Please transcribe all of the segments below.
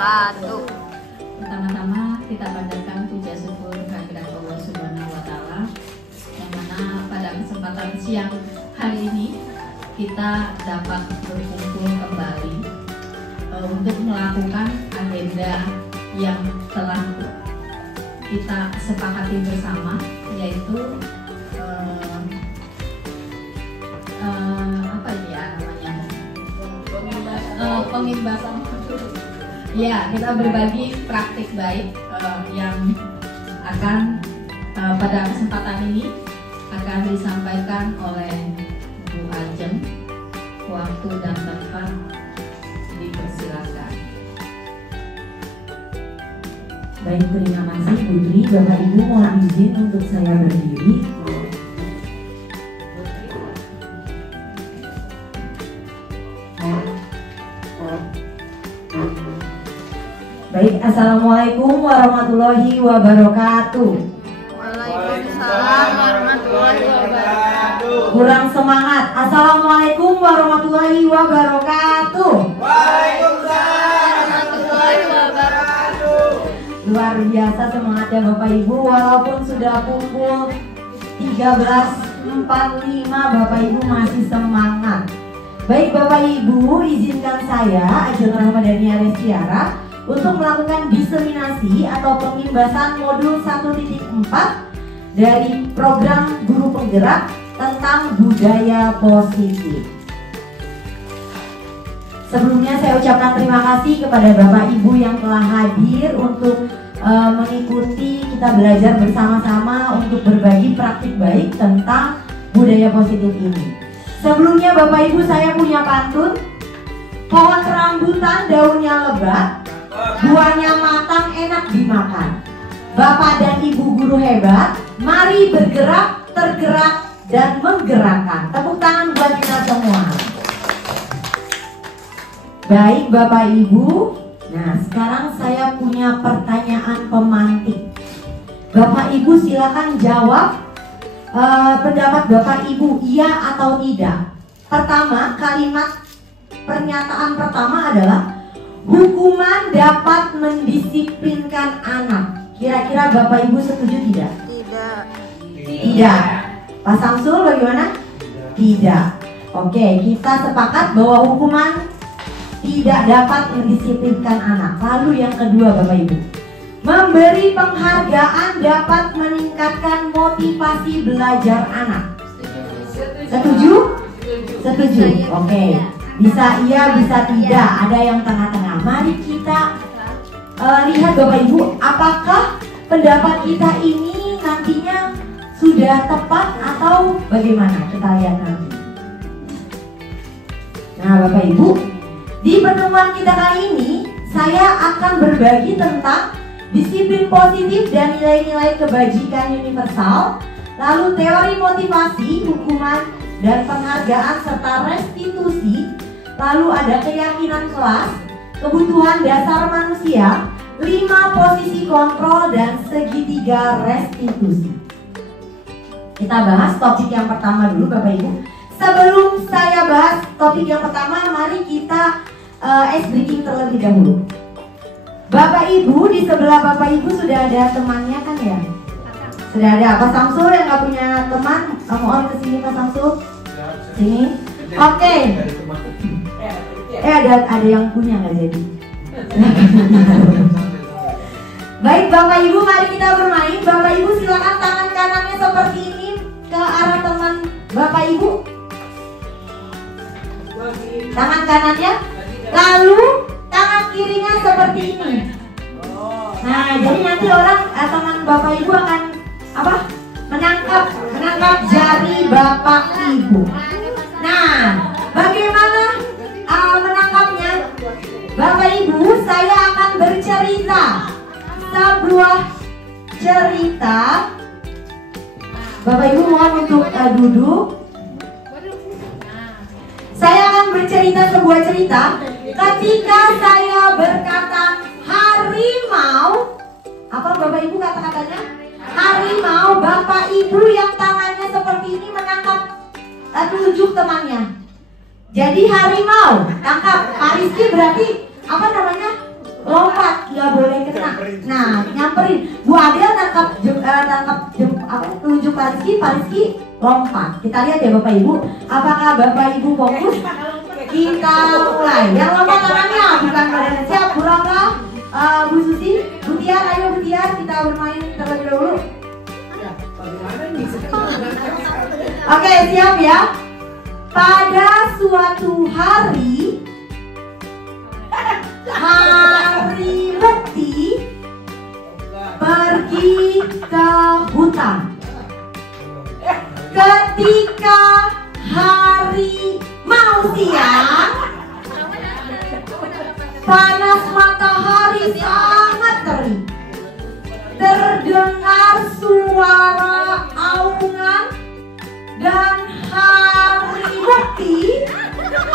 wabarakatuh. Pertama-tama kita panjatkan puja syukur kehadirat Allah Subhanahu wa Ta'ala, yang mana pada kesempatan siang hari ini kita dapat berkumpul kembali untuk melakukan agenda yang telah kita sepakati bersama, yaitu pengimbasan. Ya, kita berbagi praktik baik yang akan pada kesempatan ini akan disampaikan oleh Bu Ajeng. Waktu dan tempat dipersilakan. Baik, terima kasih Putri. Bapak Ibu mohon izin untuk saya berdiri. Baik, Assalamualaikum warahmatullahi wabarakatuh. Waalaikumsalam warahmatullahi wabarakatuh. Kurang semangat. Assalamualaikum warahmatullahi wabarakatuh. Waalaikumsalam warahmatullahi wabarakatuh. Luar biasa semangatnya Bapak Ibu, walaupun sudah pukul 13.45 Bapak Ibu masih semangat. Baik Bapak Ibu, izinkan saya Ajeng Rahmadania Lestiara untuk melakukan diseminasi atau pengimbasan modul 1.4 dari program Guru Penggerak tentang budaya positif. Sebelumnya saya ucapkan terima kasih kepada Bapak Ibu yang telah hadir untuk mengikuti kita belajar bersama-sama untuk berbagi praktik baik tentang budaya positif ini. Sebelumnya Bapak Ibu, saya punya pantun. Pohon rambutan daunnya lebat, buahnya matang enak dimakan. Bapak dan Ibu guru hebat, mari bergerak, tergerak, dan menggerakkan. Tepuk tangan buat kita semua. Baik Bapak Ibu, nah sekarang saya punya pertanyaan pemantik. Bapak Ibu silakan jawab pendapat Bapak Ibu, iya atau tidak. Pertama, kalimat pernyataan pertama adalah hukuman dapat mendisiplinkan anak. Kira-kira Bapak Ibu setuju tidak? Tidak. Pak Samsul bagaimana? Tidak. Oke, kita sepakat bahwa hukuman tidak dapat mendisiplinkan anak. Lalu yang kedua Bapak Ibu, memberi penghargaan dapat meningkatkan motivasi belajar anak. Setuju? Setuju. Oke. Bisa iya, bisa tidak. Ada yang tengah-tengah. Mari kita lihat Bapak Ibu, apakah pendapat kita ini nantinya sudah tepat atau bagaimana? Kita lihat nanti. Nah Bapak Ibu, di pertemuan kita kali ini saya akan berbagi tentang disiplin positif dan nilai-nilai kebajikan universal, lalu teori motivasi, hukuman dan penghargaan serta restitusi, lalu ada keyakinan kelas, kebutuhan dasar manusia, 5 posisi kontrol dan segitiga restitusi. Kita bahas topik yang pertama dulu Bapak Ibu. Sebelum saya bahas topik yang pertama, mari kita ice breaking terlebih dahulu. Bapak Ibu, di sebelah Bapak Ibu sudah ada temannya kan ya? Sudah ada. Pak Samsul yang nggak punya teman, mohon kesini Pak Samsul. Sini. Oke. Ada yang punya nggak jadi? Baik Bapak Ibu, mari kita bermain. Bapak Ibu silakan tangan kanannya seperti ini ke arah teman Bapak Ibu. Tangan kanannya. Lalu tangan kirinya seperti ini. Nah, jadi nanti orang teman Bapak Ibu akan apa? Menangkap jari Bapak Ibu. Nah, bagaimana menangkapnya? Bapak Ibu, saya akan bercerita sebuah cerita. Bapak Ibu mohon untuk duduk. Saya akan bercerita sebuah cerita. Ketika saya berkata harimau, apa Bapak Ibu kata-katanya? Harimau, Bapak Ibu yang tangannya seperti ini menangkap 7 temannya. Jadi harimau, tangkap. Pak Rizky berarti apa namanya? Lompat Nah, nyamperin. Bu Adel tunjuk Pak Rizky lompat. Kita lihat ya Bapak Ibu, apakah Bapak Ibu fokus? Kita mulai. Yang lompat tangannya bukan badannya. Siap, Bu Rangga, Bu Susi, Bu Tiar, ayo Bu Tiar, kita bermain terlebih dahulu. Oke, siap ya. Pada suatu hari Mukti pergi ke hutan. Ketika hari mau siang, panas matahari sangat terik. Terdengar suara aungan dan Mukti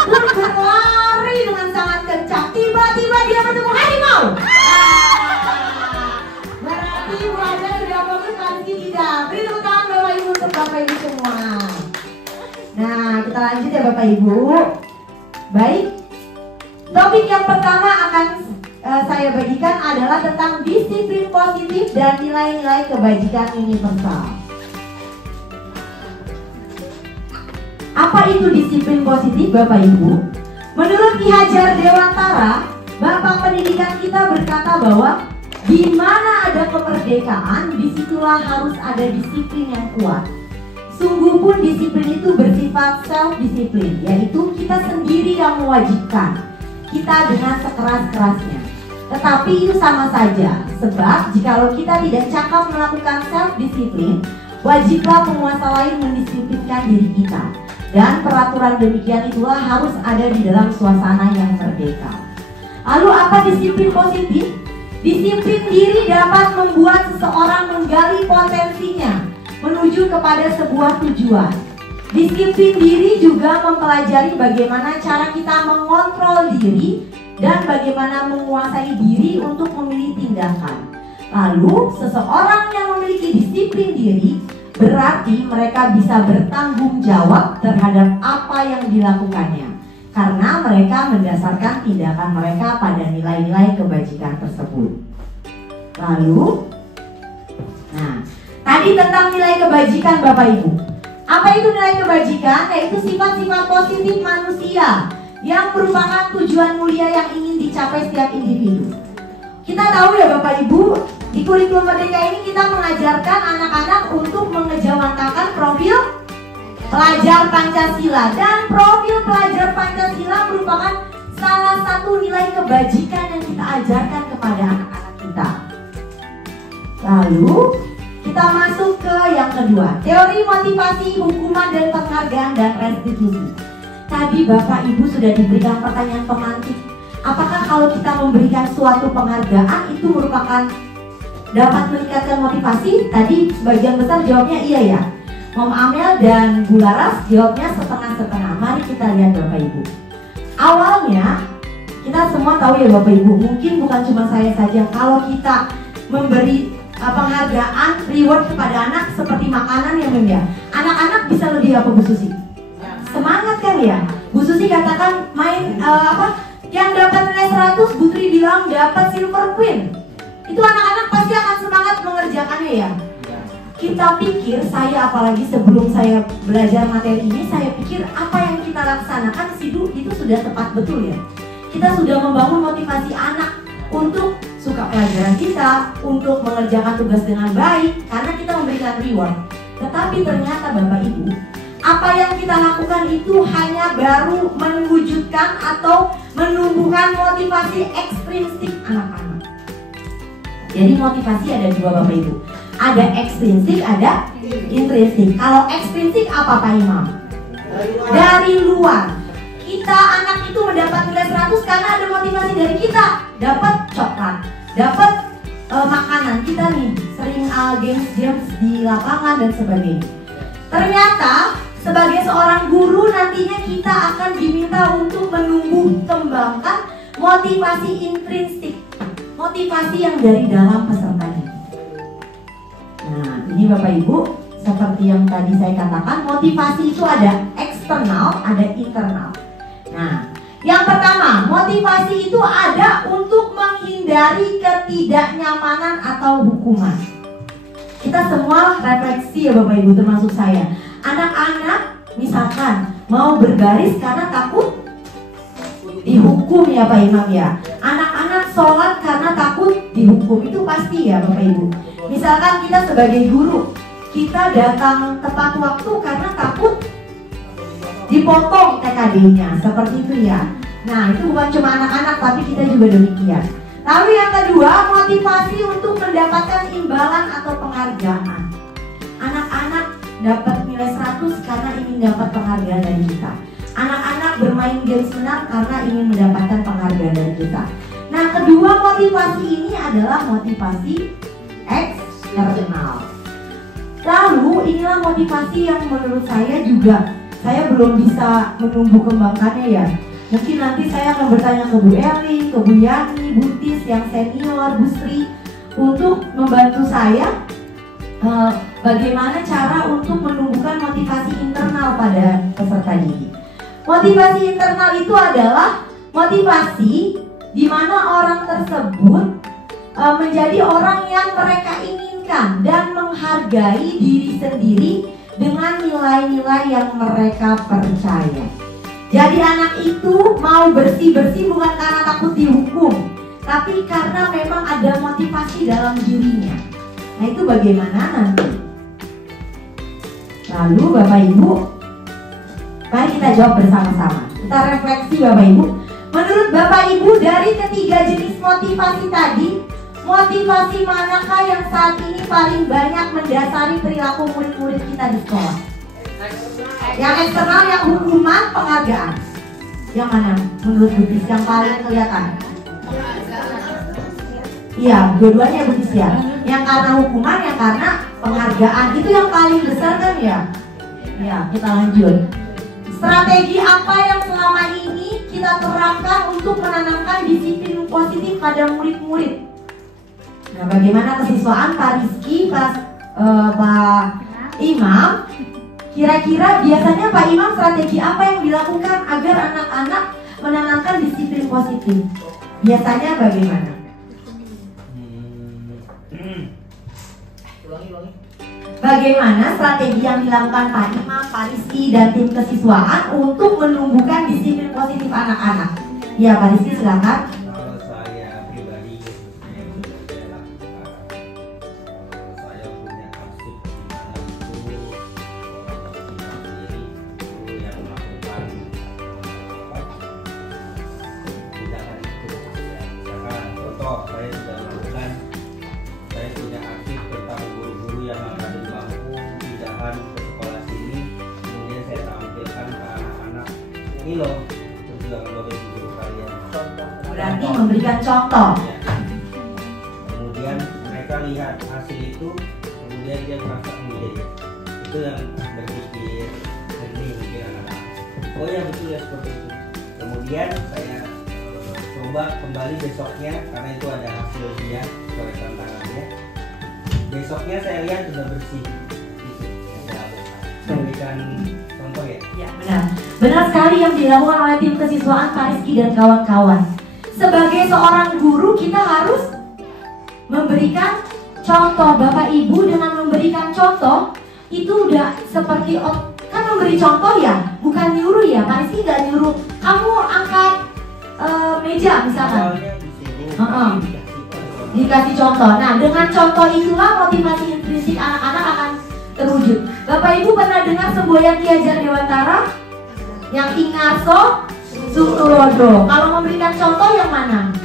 pun berlari dengan sangat kencang. Tiba-tiba dia bertemu harimau. Berarti wajah sudah bagus, Rizky tidak. Beri tepuk tangan Bapak Ibu untuk Bapak Ibu semua. Nah, kita lanjut ya Bapak Ibu. Baik. Topik yang pertama akan saya bagikan adalah tentang disiplin positif dan nilai-nilai kebajikan universal. Apa itu disiplin positif Bapak Ibu? Menurut Ki Hajar Dewantara, Bapak Pendidikan kita berkata bahwa di mana ada kemerdekaan, disitulah harus ada disiplin yang kuat. Sungguh pun disiplin itu bersifat self-disiplin, yaitu kita sendiri yang mewajibkan kita dengan sekeras-kerasnya. Tetapi itu sama saja, sebab jikalau kita tidak cakap melakukan self-disiplin, wajiblah penguasa lain mendisiplinkan diri kita. Dan peraturan demikian itulah harus ada di dalam suasana yang merdeka. Lalu apa disiplin positif? Disiplin diri dapat membuat seseorang menggali potensinya menuju kepada sebuah tujuan. Disiplin diri juga mempelajari bagaimana cara kita mengontrol diri dan bagaimana menguasai diri untuk memilih tindakan. Lalu seseorang yang memiliki disiplin diri berarti mereka bisa bertanggung jawab terhadap apa yang dilakukannya, karena mereka mendasarkan tindakan mereka pada nilai-nilai kebajikan tersebut. Lalu, nah, tadi tentang nilai kebajikan Bapak Ibu. Apa itu nilai kebajikan? Yaitu sifat-sifat positif manusia yang merupakan tujuan mulia yang ingin dicapai setiap individu. Kita tahu ya Bapak Ibu, di kurikulum Merdeka ini kita mengajarkan anak-anak untuk mengejawantakan profil pelajar Pancasila. Dan profil pelajar Pancasila merupakan salah satu nilai kebajikan yang kita ajarkan kepada anak-anak kita. Lalu kita masuk ke yang kedua, teori motivasi, hukuman dan penghargaan dan restitusi. Tadi Bapak Ibu sudah diberikan pertanyaan pemantik. Apakah kalau kita memberikan suatu penghargaan itu merupakan dapat meningkatkan motivasi? Tadi sebagian besar jawabnya iya ya. Mom Amel dan Bu Laras jawabnya setengah-setengah. Mari kita lihat Bapak Ibu. Awalnya kita semua tahu ya Bapak Ibu, mungkin bukan cuma saya saja, kalau kita memberi penghargaan, reward kepada anak seperti makanan yang mulia, anak-anak bisa lebih apa Bu Susi? Semangat kan ya? Bu Susi katakan main yang dapat nilai 100, Bu Tri bilang dapat silver queen. Itu anak-anak pasti akan semangat mengerjakannya ya. Kita pikir, saya apalagi sebelum saya belajar materi ini, saya pikir apa yang kita laksanakan itu sudah tepat betul ya. Kita sudah membangun motivasi anak untuk suka pelajaran kita, untuk mengerjakan tugas dengan baik, karena kita memberikan reward. Tetapi ternyata Bapak Ibu, apa yang kita lakukan itu hanya baru mewujudkan atau menumbuhkan motivasi ekstrinsik anak-anak. Jadi motivasi ada dua Bapak Ibu, ada ekstrinsik, ada intrinsik. Kalau ekstrinsik apa Pak Imam? Dari luar. Kita anak itu mendapat nilai 100 karena ada motivasi dari kita. Dapat coklat, dapat makanan. Kita nih sering games di lapangan dan sebagainya. Ternyata sebagai seorang guru nantinya kita akan diminta untuk menumbuh kembangkan motivasi intrinsik, motivasi yang dari dalam pesertanya. Nah, ini Bapak Ibu, seperti yang tadi saya katakan, motivasi itu ada eksternal, ada internal. Nah, yang pertama, motivasi itu ada untuk menghindari menghindari ketidaknyamanan atau hukuman. Kita semua refleksi ya Bapak Ibu, termasuk saya. Anak-anak misalkan mau berbaris karena takut dihukum ya Pak Imam ya. Anak-anak sholat karena takut dihukum, itu pasti ya Bapak Ibu. Misalkan kita sebagai guru, kita datang tepat waktu karena takut dipotong TKD-nya, seperti itu ya. Nah itu bukan cuma anak-anak, tapi kita juga demikian. Lalu yang kedua, motivasi untuk mendapatkan imbalan atau penghargaan. Anak-anak dapat nilai 100 karena ingin dapat penghargaan dari kita. Anak-anak bermain games menang karena ingin mendapatkan penghargaan dari kita. Nah kedua motivasi ini adalah motivasi eksternal. Lalu inilah motivasi yang menurut saya juga saya belum bisa menumbuh kembangkannya ya. Mungkin nanti saya akan bertanya ke Bu Eli, ke Bu Yani, Bu Tis yang senior, Bu Sri, untuk membantu saya bagaimana cara untuk menumbuhkan motivasi internal pada peserta didik. Motivasi internal itu adalah motivasi di mana orang tersebut menjadi orang yang mereka inginkan dan menghargai diri sendiri dengan nilai-nilai yang mereka percaya. Jadi anak itu mau bersih-bersih bukan karena takut dihukum, tapi karena memang ada motivasi dalam dirinya. Nah itu bagaimana nanti? Lalu Bapak Ibu, mari kita jawab bersama-sama. Kita refleksi Bapak Ibu. Menurut Bapak Ibu, dari ketiga jenis motivasi tadi, motivasi manakah yang saat ini paling banyak mendasari perilaku murid-murid kita di sekolah? Yang eksternal, yang hukuman, penghargaan. Yang mana menurut Butis yang paling kelihatan? Iya, dua-duanya Butis ya. Yang karena hukuman, yang karena penghargaan. Itu yang paling besar kan ya? Ya, kita lanjut. Strategi apa yang selama ini kita terapkan untuk menanamkan disiplin positif pada murid-murid? Nah, bagaimana kesiswaan Pak Rizky, Pak Imam? Kira-kira biasanya Pak Imam strategi apa yang dilakukan agar anak-anak menanamkan disiplin positif? Biasanya bagaimana? Bagaimana strategi yang dilakukan Pak Imam, Pak Rizky, dan tim kesiswaan untuk menumbuhkan disiplin positif anak-anak? Ya Pak Rizky silakan. Kalau saya pribadi yang saya lakukan, saya punya arsip di mana itu kita sendiri guru yang melakukan tindakan itu. Misalkan contoh saya sudah melakukan, saya punya arsip tentang guru-guru yang mengangkat bangku pindahan ke sekolah sini, kemudian saya tampilkan ke anak-anak ini loh perjuangan bapak guru kalian. Berarti memberikan contoh. Ya. Kemudian mereka lihat hasil itu, kemudian dia merasa itu yang berpikir jernih mungkin anak-anak. Oh ya betul ya seperti itu. Kemudian saya coba kembali besoknya karena itu ada hasil dia coretan tangannya. Besoknya saya lihat sudah bersih. Itu yang saya lakukan. Memberikan contoh ya. Ya benar. Benar sekali yang dilakukan oleh tim kesiswaan Pak Rizky dan kawan-kawan. Sebagai seorang guru kita harus memberikan contoh. Bapak Ibu dengan memberikan contoh itu udah seperti kan memberi contoh ya, bukan nyuruh ya. Pak Rizky nggak nyuruh kamu angkat meja misalkan. Awalnya disuruh Dikasih contoh. Nah dengan contoh itulah motivasi intrinsik anak-anak akan terwujud. Bapak Ibu pernah dengar semboyan Ki Hajar Dewantara yang ingarso sungtulodo? Kalau memberikan contoh yang mana?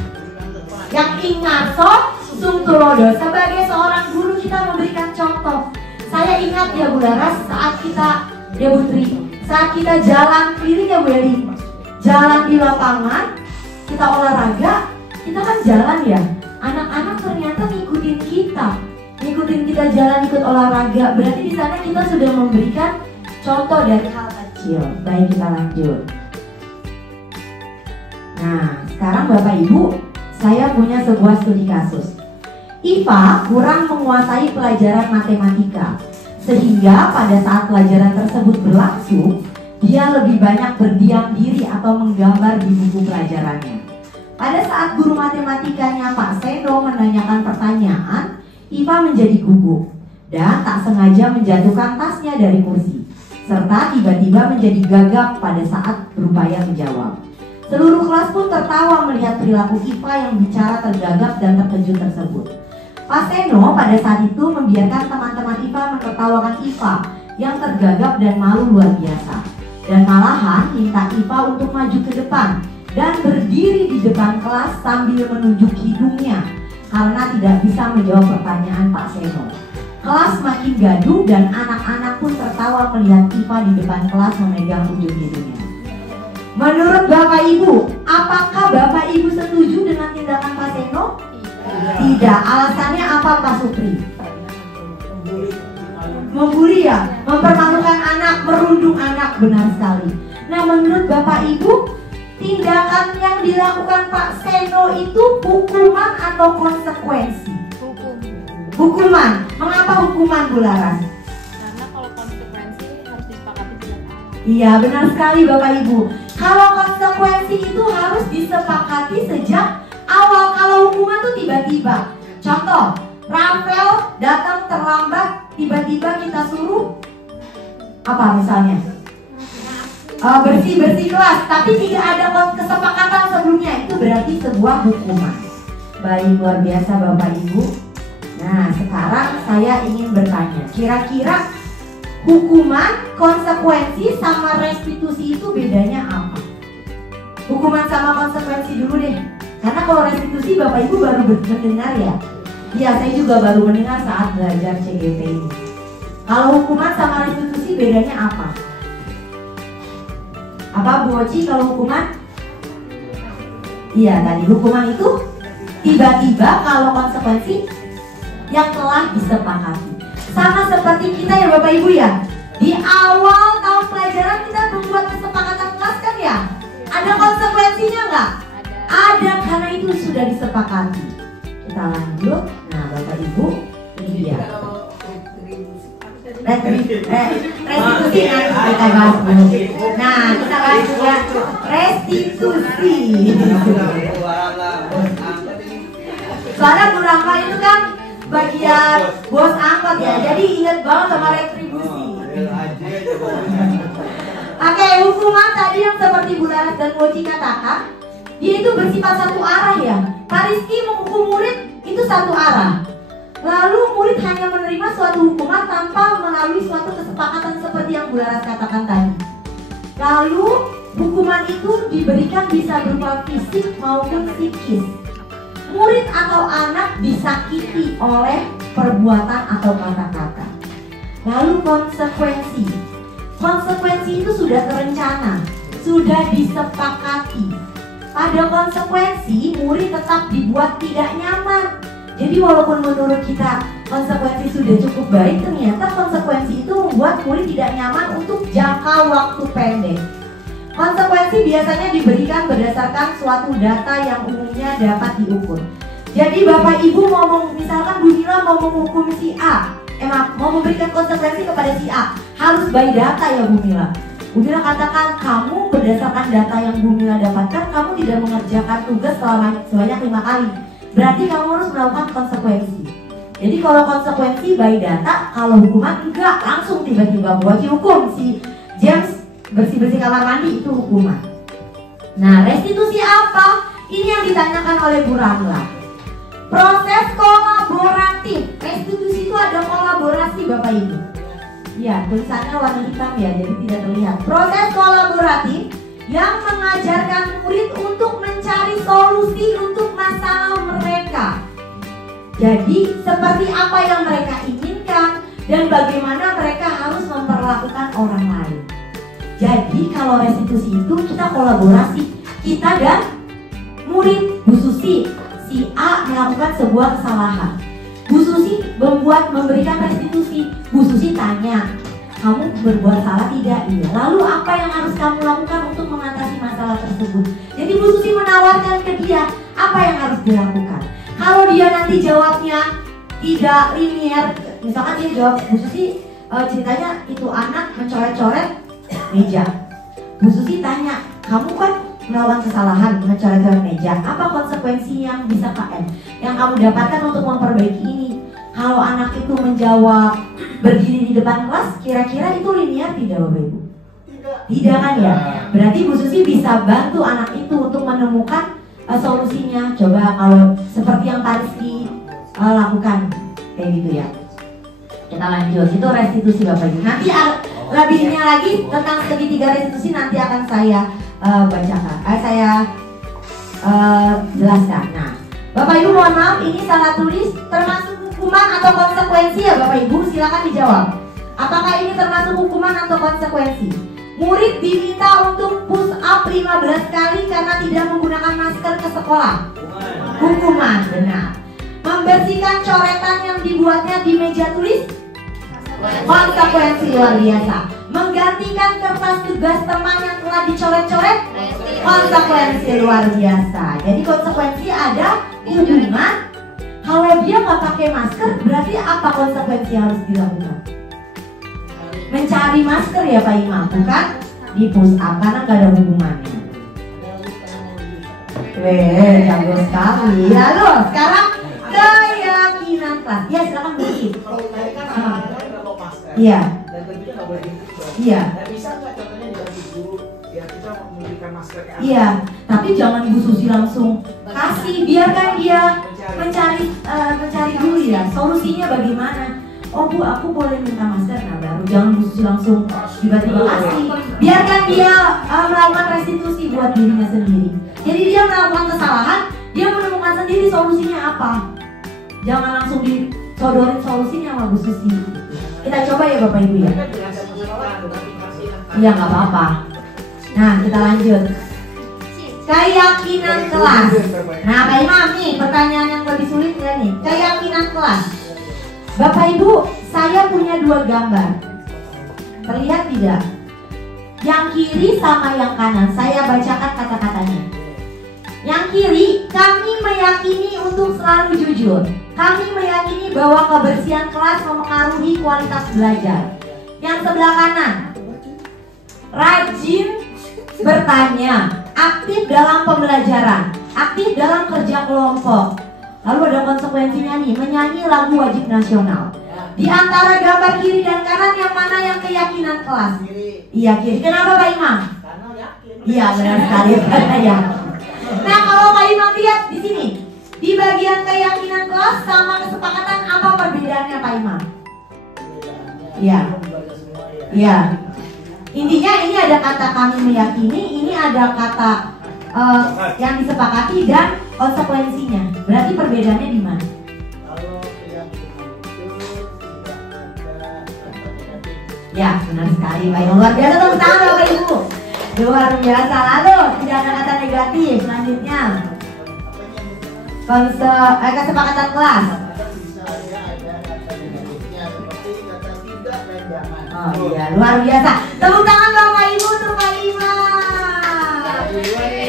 Yang ingarso sungtulodo. Sebagai seorang guru kita memberikan contoh. Saya ingat ya Bu Laras, saat kita ya Bu Tri, saat kita jalan keliling ya Bu Eli, jalan di lapangan, kita olahraga, kita kan jalan ya. Anak-anak ternyata ngikutin kita jalan ikut olahraga. Berarti di sana kita sudah memberikan contoh dari hal kecil. Baik, kita lanjut. Nah, sekarang Bapak Ibu, saya punya sebuah studi kasus. Iva kurang menguasai pelajaran matematika, sehingga pada saat pelajaran tersebut berlangsung, dia lebih banyak berdiam diri atau menggambar di buku pelajarannya. Pada saat guru matematikanya Pak Seno menanyakan pertanyaan, Iva menjadi gugup dan tak sengaja menjatuhkan tasnya dari kursi, serta tiba-tiba menjadi gagap pada saat berupaya menjawab. Seluruh kelas pun tertawa melihat perilaku Iva yang bicara tergagap dan terkejut tersebut. Pak Seno pada saat itu membiarkan teman-teman Iva menertawakan Iva yang tergagap dan malu luar biasa, dan malahan minta Iva untuk maju ke depan dan berdiri di depan kelas sambil menunjuk hidungnya karena tidak bisa menjawab pertanyaan Pak Seno. Kelas makin gaduh dan anak-anak pun tertawa melihat Iva di depan kelas memegang ujung hidungnya. Menurut Bapak Ibu, apakah Bapak Ibu setuju dengan tindakan Pak Seno? Tidak. Alasannya apa Pak Supri? Membuli ya, mempermalukan anak, merundung anak, benar sekali. Nah, menurut Bapak Ibu, tindakan yang dilakukan Pak Seno itu hukuman atau konsekuensi? Hukuman. Mengapa hukuman, Bu Laras? Karena kalau konsekuensi harus disepakati sejak awal. Iya, benar sekali Bapak Ibu. Kalau konsekuensi itu harus disepakati sejak awal. Kalau hukuman tuh tiba-tiba. Contoh, Rafael datang terlambat, tiba-tiba kita suruh apa misalnya? Bersih-bersih kelas, tapi tidak ada kesepakatan sebelumnya, itu berarti sebuah hukuman. Baik, luar biasa Bapak Ibu. Nah, sekarang saya ingin bertanya, kira-kira hukuman, konsekuensi sama restitusi itu bedanya apa? Hukuman sama konsekuensi dulu deh, karena kalau restitusi Bapak Ibu baru mendengar ya. Iya, saya juga baru mendengar saat belajar CGP ini. Kalau hukuman sama restitusi bedanya apa? Apa Bu Oci kalau hukuman? Iya, tadi hukuman itu tiba-tiba, kalau konsekuensi yang telah disepakati. Sama seperti kita ya Bapak Ibu ya. Di awal tahun pelajaran kita membuat kesepakatan kelas kan ya? Ada konsekuensinya nggak? Ada, karena itu sudah disepakati. Kita lanjut. Nah Bapak Ibu, ini dia restitusi nanti kita bahas dulu. Nah kita lanjut ya, restitusi. Soalnya Bu Rangka itu kan bagian bos angkot ya, jadi ingat banget sama retribusi. Oke, hukuman tadi yang seperti Bu Laras dan Moci katakan, dia itu bersifat satu arah ya. Pak Rizky menghukum murid itu satu arah. Lalu murid hanya menerima suatu hukuman tanpa melalui suatu kesepakatan seperti yang Bu Laras katakan tadi. Lalu hukuman itu diberikan bisa berupa fisik maupun psikis. Murid atau anak disakiti oleh perbuatan atau kata-kata. Lalu konsekuensi. Konsekuensi itu sudah terencana, sudah disepakati. Pada konsekuensi, murid tetap dibuat tidak nyaman. Jadi walaupun menurut kita konsekuensi sudah cukup baik, ternyata konsekuensi itu membuat murid tidak nyaman untuk jangka waktu pendek. Konsekuensi biasanya diberikan berdasarkan suatu data yang umumnya dapat diukur. Jadi Bapak Ibu misalkan Bu Mila mau menghukum si A, mau memberikan konsekuensi kepada si A, harus by data ya Bu Mila. Bu Mila katakan kamu berdasarkan data yang Bu Mila dapatkan, kamu tidak mengerjakan tugas sebanyak 5 kali. Berarti kamu harus melakukan konsekuensi. Jadi kalau konsekuensi by data, kalau hukuman enggak, langsung tiba-tiba buat hukum si James bersih-bersih kamar mandi, itu hukuman. Nah, restitusi apa? Ini yang ditanyakan oleh Bu Ramla. Proses kolaboratif. Restitusi itu ada kolaborasi Bapak Ibu. Ya, tulisannya warna hitam ya, jadi tidak terlihat. Proses kolaboratif yang mengajarkan murid untuk mencari solusi untuk masalah mereka. Jadi, seperti apa yang mereka inginkan dan bagaimana mereka harus memperlakukan orang lain. Jadi kalau restitusi itu kita kolaborasi, kita dan murid. Bu Susi, si A melakukan sebuah kesalahan. Bu Susi memberikan restitusi. Bu Susi tanya, kamu berbuat salah tidak? Iya. Lalu apa yang harus kamu lakukan untuk mengatasi masalah tersebut? Jadi Bu Susi menawarkan ke dia apa yang harus dilakukan. Kalau dia nanti jawabnya tidak linear, misalkan dia jawab, Bu Susi ceritanya itu anak mencoret-coret meja. Bu Susi tanya, kamu kan melakukan kesalahan, mencoret-coret meja, apa konsekuensi yang bisa yang kamu dapatkan untuk memperbaiki ini? Kalau anak itu menjawab berdiri di depan kelas, kira-kira itu linear tidak Bapak Ibu? Tidak kan ya? Berarti Bu Susi bisa bantu anak itu untuk menemukan solusinya. Coba kalau seperti yang Pak Rizky lakukan kayak gitu ya. Kita lanjut, itu restitusi Bapak Ibu. Nanti lebihnya lagi tentang segitiga restitusi nanti akan saya bacakan, saya jelaskan. Nah, Bapak Ibu mohon maaf, ini salah tulis termasuk hukuman atau konsekuensi ya Bapak Ibu? Silakan dijawab. Apakah ini termasuk hukuman atau konsekuensi? Murid diminta untuk push up 15 kali karena tidak menggunakan masker ke sekolah. Hukuman, benar. Membersihkan coretan yang dibuatnya di meja tulis. Konsekuensi luar biasa. Menggantikan kertas tugas teman yang telah dicoret-coret. Konsekuensi luar biasa. Jadi konsekuensi ada hukuman. Kalau dia nggak pakai masker, berarti apa konsekuensi yang harus dilakukan? Mencari masker ya Pak Imam, bukan di push up karena nggak ada hukumannya. Jago sekali. Lalu sekarang keyakinan kelas. Ya silakan beri. Iya. Iya. Iya. Tapi jangan Bu Susi langsung kasih, biarkan dia mencari dulu ya. Solusinya bagaimana? Oh Bu, aku boleh minta masker. Nah baru jangan Bu Susi langsung tiba-tiba kasih. Biarkan dia melakukan restitusi buat dirinya sendiri. Jadi dia melakukan kesalahan, dia menemukan sendiri solusinya apa. Jangan langsung disodorin solusinya sama Bu Susi. Kita coba ya Bapak Ibu ya. Iya nggak apa-apa. Nah kita lanjut. Keyakinan kelas. Nah Pak Imam nih pertanyaan yang lebih sulit nggak nih? Keyakinan kelas. Bapak Ibu, saya punya 2 gambar. Terlihat tidak? Yang kiri sama yang kanan. Saya bacakan kata-katanya. Yang kiri, kami meyakini untuk selalu jujur. Kami meyakini bahwa kebersihan kelas mempengaruhi kualitas belajar. Yang sebelah kanan, rajin bertanya, aktif dalam pembelajaran, aktif dalam kerja kelompok. Lalu ada konsekuensinya nih, menyanyi lagu wajib nasional. Di antara gambar kiri dan kanan yang mana yang keyakinan kelas? Iya kiri. Kenapa Pak Imam? Iya benar sekali. Ya. Nah kalau Pak Imam lihat di sini, di bagian keyakinan kelas sama kesepakatan apa perbedaannya Pak Imam? Iya. Iya. Intinya ini ada kata kami meyakini, ini ada kata yang disepakati dan konsekuensinya. Berarti perbedaannya di mana? Ya, benar sekali Pak Imam. Luar biasa tepuk tangan Bapak Ibu. Luar biasa. Lalu tidak ada kata negatif. Selanjutnya kesepakatan kelas. Oh iya, luar biasa. Tepuk tangan Bapak Ibu untuk Pak Imam.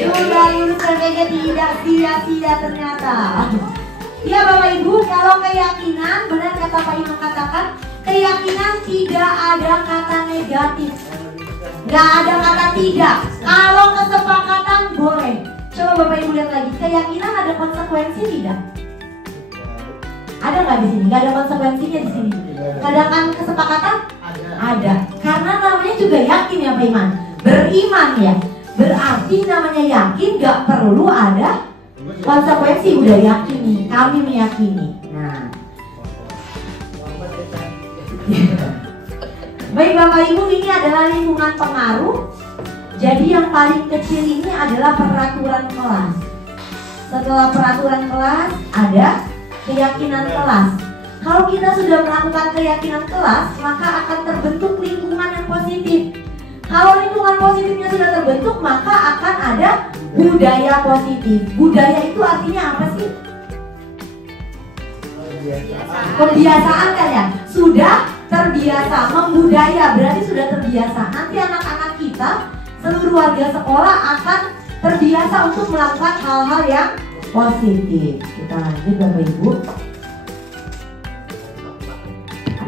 Sudah lulus LPG tidak sia-sia ternyata. Ya Bapak Ibu, kalau keyakinan, benar kata Pak Imam katakan, keyakinan tidak ada kata negatif, nggak ada kata tidak. Kalau kesepakatan boleh. Coba Bapak Ibu lihat lagi, keyakinan ada konsekuensi tidak? Ada nggak di sini? Nggak ada konsekuensinya di sini. Sedangkan kesepakatan ada. Karena namanya juga yakin ya Pak Iman. Beriman ya. Berarti namanya yakin nggak perlu ada konsekuensi. Udah yakini, kami meyakini. Nah. Baik Bapak Ibu, ini adalah lingkungan pengaruh. Jadi yang paling kecil ini adalah peraturan kelas. Setelah peraturan kelas ada keyakinan kelas. Kalau kita sudah melakukan keyakinan kelas, maka akan terbentuk lingkungan yang positif. Kalau lingkungan positifnya sudah terbentuk, maka akan ada budaya positif. Budaya itu artinya apa sih? Kebiasaan kan ya? Sudah terbiasa, membudaya berarti sudah terbiasa. Nanti anak-anak kita, seluruh warga sekolah akan terbiasa untuk melakukan hal-hal yang positif. Kita lanjut Bapak Ibu.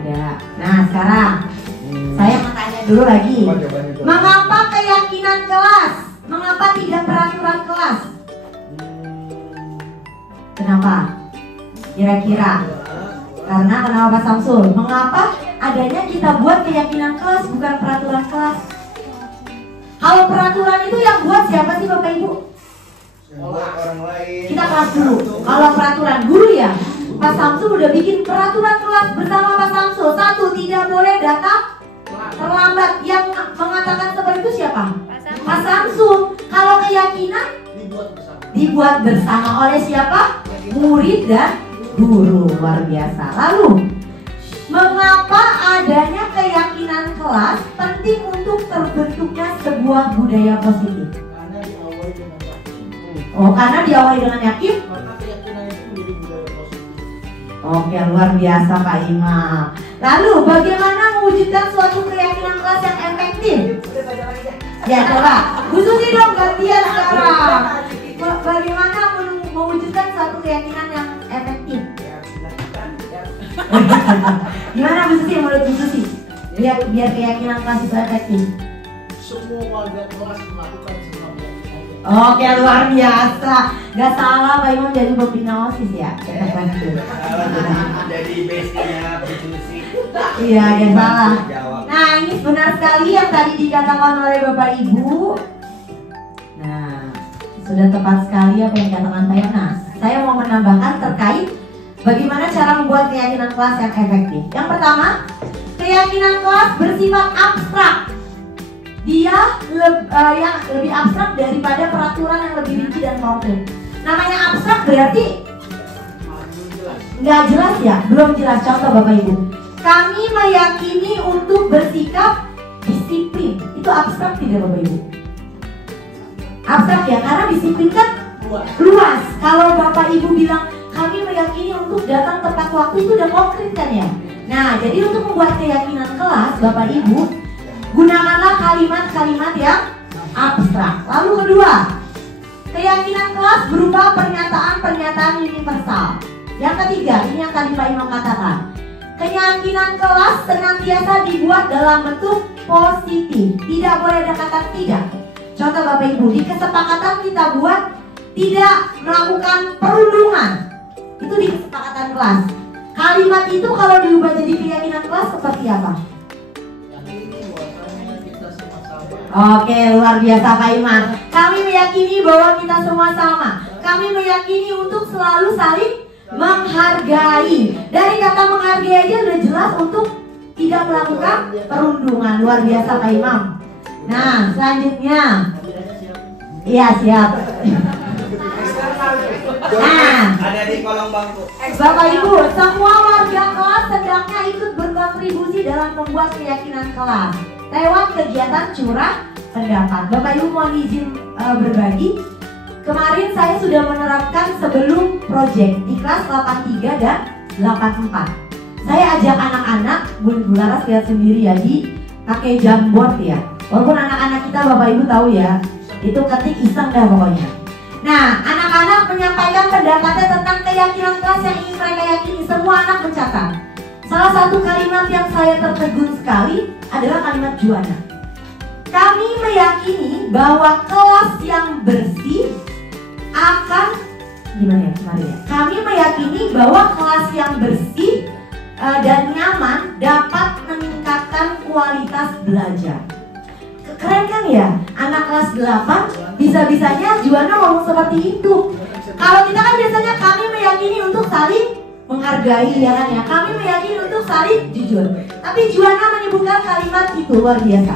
Ada. Nah saya mau tanya dulu lagi. Mengapa keyakinan kelas? Mengapa Mengapa tidak peraturan kelas? Kenapa? Kira-kira? Karena kenapa Pak Samsul? Mengapa adanya kita buat keyakinan kelas bukan peraturan kelas? Kalau peraturan itu yang buat siapa sih Bapak Ibu? Orang lain. Kita kelas dulu. Kalau peraturan guru ya, Pak Samsul udah bikin peraturan kelas bersama Pak Samsul. 1, tidak boleh datang terlambat. Yang mengatakan seperti itu siapa? Pak Samsul. Kalau keyakinan dibuat bersama oleh siapa? Murid dan guru. Luar biasa. Lalu, mengapa adanya keyakinan kelas penting untuk terbentuknya sebuah budaya positif? Karena diawali dengan yakin. Oke, luar biasa Pak Imam. Lalu, bagaimana mewujudkan suatu keyakinan kelas yang efektif? Ya, coba. Bu Susi dong, gantian sekarang. Bagaimana mewujudkan suatu keyakinan yang efektif? Gimana Bu Susi, menurut Bu Susi? Biar keyakinan kelas itu efektif. Semua warga kelas melakukan semua keyakinan. Oke, luar biasa. Gak salah Pak Imam jadi pembina OSIS ya. Jadi base-nya diskusi. Iya, gak salah. Jawab. Nah, ini benar sekali yang tadi dikatakan oleh Bapak Ibu. Nah, sudah tepat sekali apa yang dikatakan Pak Yonas. Saya mau menambahkan terkait bagaimana cara membuat keyakinan kelas yang efektif. Yang pertama, keyakinan kelas bersifat abstrak. Dia yang lebih abstrak daripada peraturan yang lebih rinci dan konkret. Namanya abstrak berarti nggak jelas ya, belum jelas. Contoh Bapak Ibu, kami meyakini untuk bersikap disiplin. Itu abstrak tidak Bapak Ibu? Abstrak ya, karena disiplin kan luas. Kalau Bapak Ibu bilang kami meyakini untuk datang tepat waktu, itu udah konkret kan ya. Nah, jadi untuk membuat keyakinan kelas Bapak Ibu, gunakanlah kalimat-kalimat yang abstrak. Lalu kedua, keyakinan kelas berupa pernyataan-pernyataan universal. Yang ketiga, ini yang tadi Pak Imam katakan, keyakinan kelas senantiasa dibuat dalam bentuk positif. Tidak boleh ada kata tidak. Contoh Bapak Ibu, di kesepakatan kita buat tidak melakukan perundungan. Itu di kesepakatan kelas. Kalimat itu kalau diubah jadi keyakinan kelas seperti apa? Oke, luar biasa Pak Iman. Kami meyakini bahwa kita semua sama. Kami meyakini untuk selalu saling menghargai. Dari kata menghargai aja udah jelas untuk tidak melakukan perundungan. Luar biasa Pak Imam. Nah, selanjutnya. Iya, siap. Nah, ada di kolong bangku. Bapak Ibu, semua warga kelas hendaknya ikut berkontribusi dalam membuat keyakinan kelas lewat kegiatan curah pendapat. Bapak Ibu mohon izin berbagi. Kemarin saya sudah menerapkan sebelum proyek di kelas 83 dan 84. Saya ajak anak-anak, Bu Laras lihat sendiri ya, pakai jamboard ya. Walaupun anak-anak kita Bapak Ibu tahu ya, itu ketik iseng dah pokoknya. Nah, anak-anak menyampaikan pendapatnya tentang keyakinan kelas yang ingin mereka yakini. Semua anak mencatat. Salah satu kalimat yang saya tertegun sekali adalah kalimat Juana. Kami meyakini bahwa kelas yang bersih akan gimana ya kemarin ya? Kami meyakini bahwa kelas yang bersih dan nyaman dapat meningkatkan kualitas belajar. Keren kan ya? Anak kelas 8 bisa-bisanya Juana ngomong seperti itu. Kalau kita kan biasanya kami meyakini untuk saling menghargai ya kan ya. Kami meyakini untuk saling jujur. Tapi Juana menyebutkan kalimat itu luar biasa.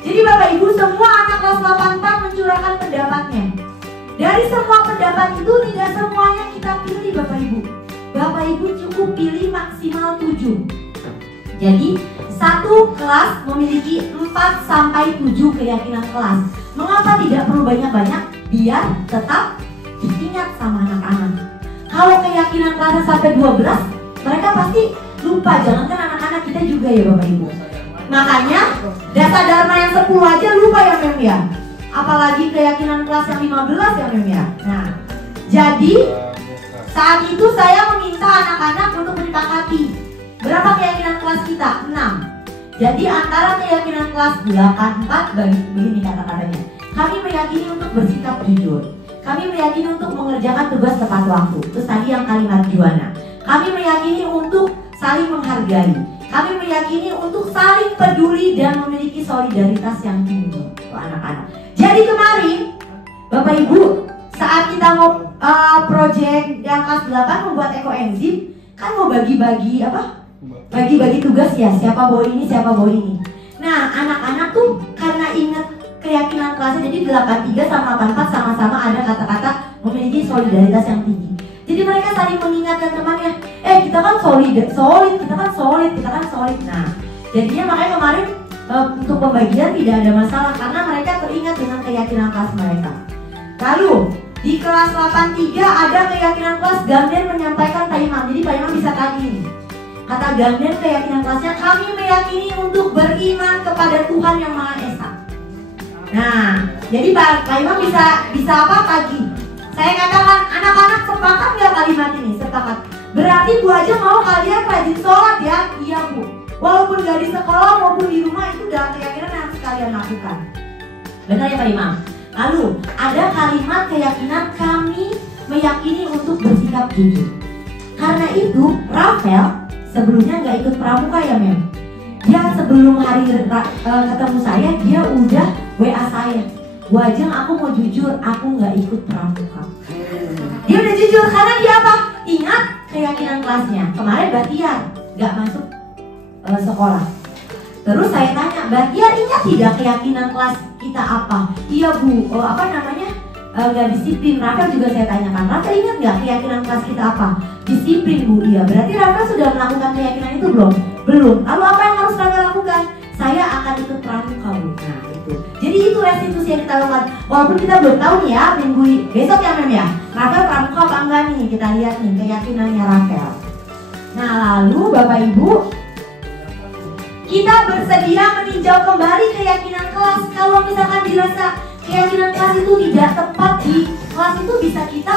Jadi Bapak Ibu, semua anak kelas 84 mencurahkan pendapatnya. Dari semua pendapat itu tidak semuanya kita pilih Bapak Ibu. Bapak Ibu cukup pilih maksimal 7. Jadi satu kelas memiliki 4 sampai 7 keyakinan kelas. Mengapa tidak perlu banyak-banyak? Biar tetap diingat sama anak-anak. Kalau keyakinan kelasnya sampai 12, mereka pasti lupa. Jangankan anak-anak kita juga ya Bapak Ibu. Makanya data dharma yang 10 aja lupa ya Mem ya. Apalagi keyakinan kelas yang 15 ya Mem ya. Nah, jadi saat itu saya meminta anak-anak untuk menyepakati berapa keyakinan kelas kita? 6. Jadi antara keyakinan kelas 84 begini kata-katanya. Kami meyakini untuk bersikap jujur. Kami meyakini untuk mengerjakan tugas tepat waktu. Terus tadi yang kalimat Juana. Kami meyakini untuk saling menghargai. Kami meyakini untuk saling peduli dan memiliki solidaritas yang tinggi untuk anak-anak. Jadi kemarin Bapak Ibu, saat kita mau project yang kelas 8 membuat ekoenzim, kan mau bagi-bagi apa? Bagi-bagi tugas ya, siapa bawa ini, siapa bawa ini. Nah, anak-anak tuh karena ingat keyakinan kelasnya, jadi 83 sama 84 sama-sama ada kata-kata memiliki solidaritas yang tinggi. Jadi mereka saling mengingatkan temannya, kita kan solid, kita kan solid. Nah, jadinya makanya kemarin untuk pembagian tidak ada masalah karena mereka teringat dengan keyakinan kelas mereka. Lalu di kelas 83 ada keyakinan kelas, Gamden menyampaikan Pak Imam. Jadi Pak Imam bisa tanya ini. Kata Gamden keyakinan kelasnya, kami meyakini untuk beriman kepada Tuhan yang Maha Esa. Nah, jadi Pak Imam bisa apa pagi? Saya katakan, anak-anak sepakat nggak kalimat ini? Sepakat. Berarti Bu aja mau kalian rajin sholat ya? Iya Bu. Walaupun nggak di sekolah maupun di rumah itu udah keyakinan yang harus kalian lakukan. Benar ya Pak Imam? Lalu ada kalimat keyakinan kami meyakini untuk bersikap jujur. Karena itu Rafael sebelumnya nggak ikut pramuka ya Mem. Dia sebelum hari ketemu saya dia udah WA saya. Bu Ajeng aku mau jujur, aku nggak ikut pramuka. Dia udah jujur karena dia apa? Ingat keyakinan kelasnya. Kemarin Batiar nggak masuk sekolah. Terus saya tanya, Batiar ingat tidak keyakinan kelas kita apa? Iya Bu, nggak disiplin. Rafael juga saya tanyakan, Rafael ingat nggak keyakinan kelas kita apa? Disiplin Bu, iya. Berarti Rafael sudah melakukan keyakinan itu belum? Belum. Lalu apa yang harus Rafael lakukan? Saya akan ikut pramuka Bu. Nah itu. Jadi itu restitusi yang kita lakukan. Walaupun kita belum tahu nih ya, minggu besok ya Mem ya. Rafael pramuka apa enggak nih? Kita lihat nih keyakinannya Rafael. Nah lalu Bapak Ibu, kita bersedia meninjau kembali keyakinan kelas. Kalau misalkan dirasa keyakinan kelas itu tidak tepat di kelas itu bisa kita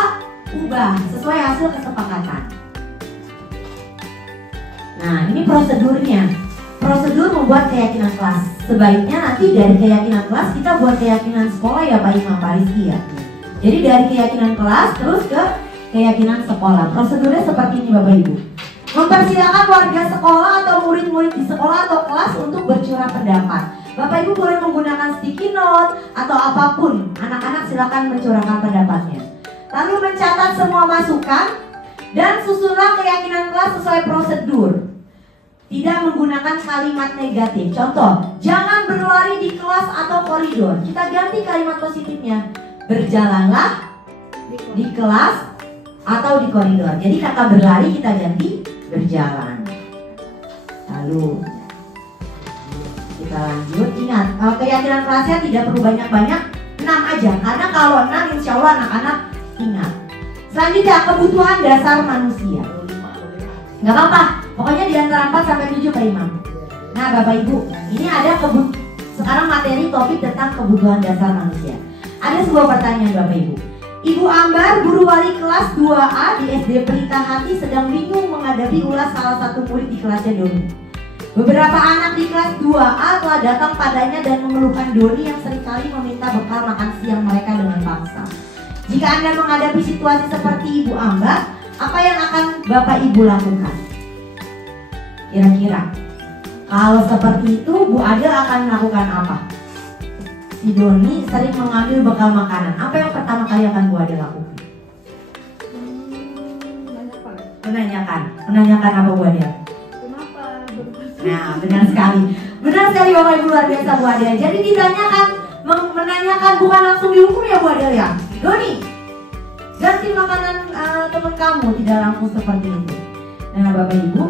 ubah sesuai hasil kesepakatan. Nah ini prosedurnya. Prosedur membuat keyakinan kelas. Sebaiknya nanti dari keyakinan kelas kita buat keyakinan sekolah ya Pak Imam, Pak Rizky ya. Jadi dari keyakinan kelas terus ke keyakinan sekolah. Prosedurnya seperti ini Bapak Ibu. Mempersilakan warga sekolah atau murid-murid di sekolah atau kelas untuk bercurah pendapat. Bapak Ibu boleh menggunakan sticky note atau apapun. Anak-anak silakan mencurahkan pendapatnya. Lalu mencatat semua masukan dan susunlah keyakinan kelas sesuai prosedur. Tidak menggunakan kalimat negatif. Contoh, jangan berlari di kelas atau koridor. Kita ganti kalimat positifnya. Berjalanlah di kelas atau di koridor. Jadi kata berlari kita ganti berjalan. Lalu kita lanjut. Ingat, keyakinan kelasnya tidak perlu banyak-banyak, 6 aja. Karena kalau 6 insya Allah anak-anak ingat. Selanjutnya kebutuhan dasar manusia. Nggak apa-apa, pokoknya di antara 4 sampai 7 Pak Imam. Nah Bapak Ibu, ini ada sekarang materi topik tentang kebutuhan dasar manusia. Ada sebuah pertanyaan Bapak Ibu. Ibu Ambar, guru wali kelas 2A di SD Pelita Hati sedang bingung menghadapi ulas salah satu murid di kelasnya Doni. Beberapa anak di kelas 2A telah datang padanya dan mengeluhkan Doni yang seringkali meminta bekal makan siang mereka dengan paksa. Jika Anda menghadapi situasi seperti Ibu Ambar, apa yang akan Bapak Ibu lakukan? Kira-kira kalau seperti itu Bu Adel akan melakukan apa? Si Doni sering mengambil bekal makanan. Apa yang pertama kali akan Bu Adel lakukan? Menanyakan apa Bu Adel? Kenapa? Nah benar sekali Bapak Ibu, luar biasa Bu Adel. Jadi ditanyakan, menanyakan bukan langsung dihukum ya Bu Adel ya. Doni, ganti makanan teman kamu, tidak langsung seperti itu. Nah Bapak Ibu,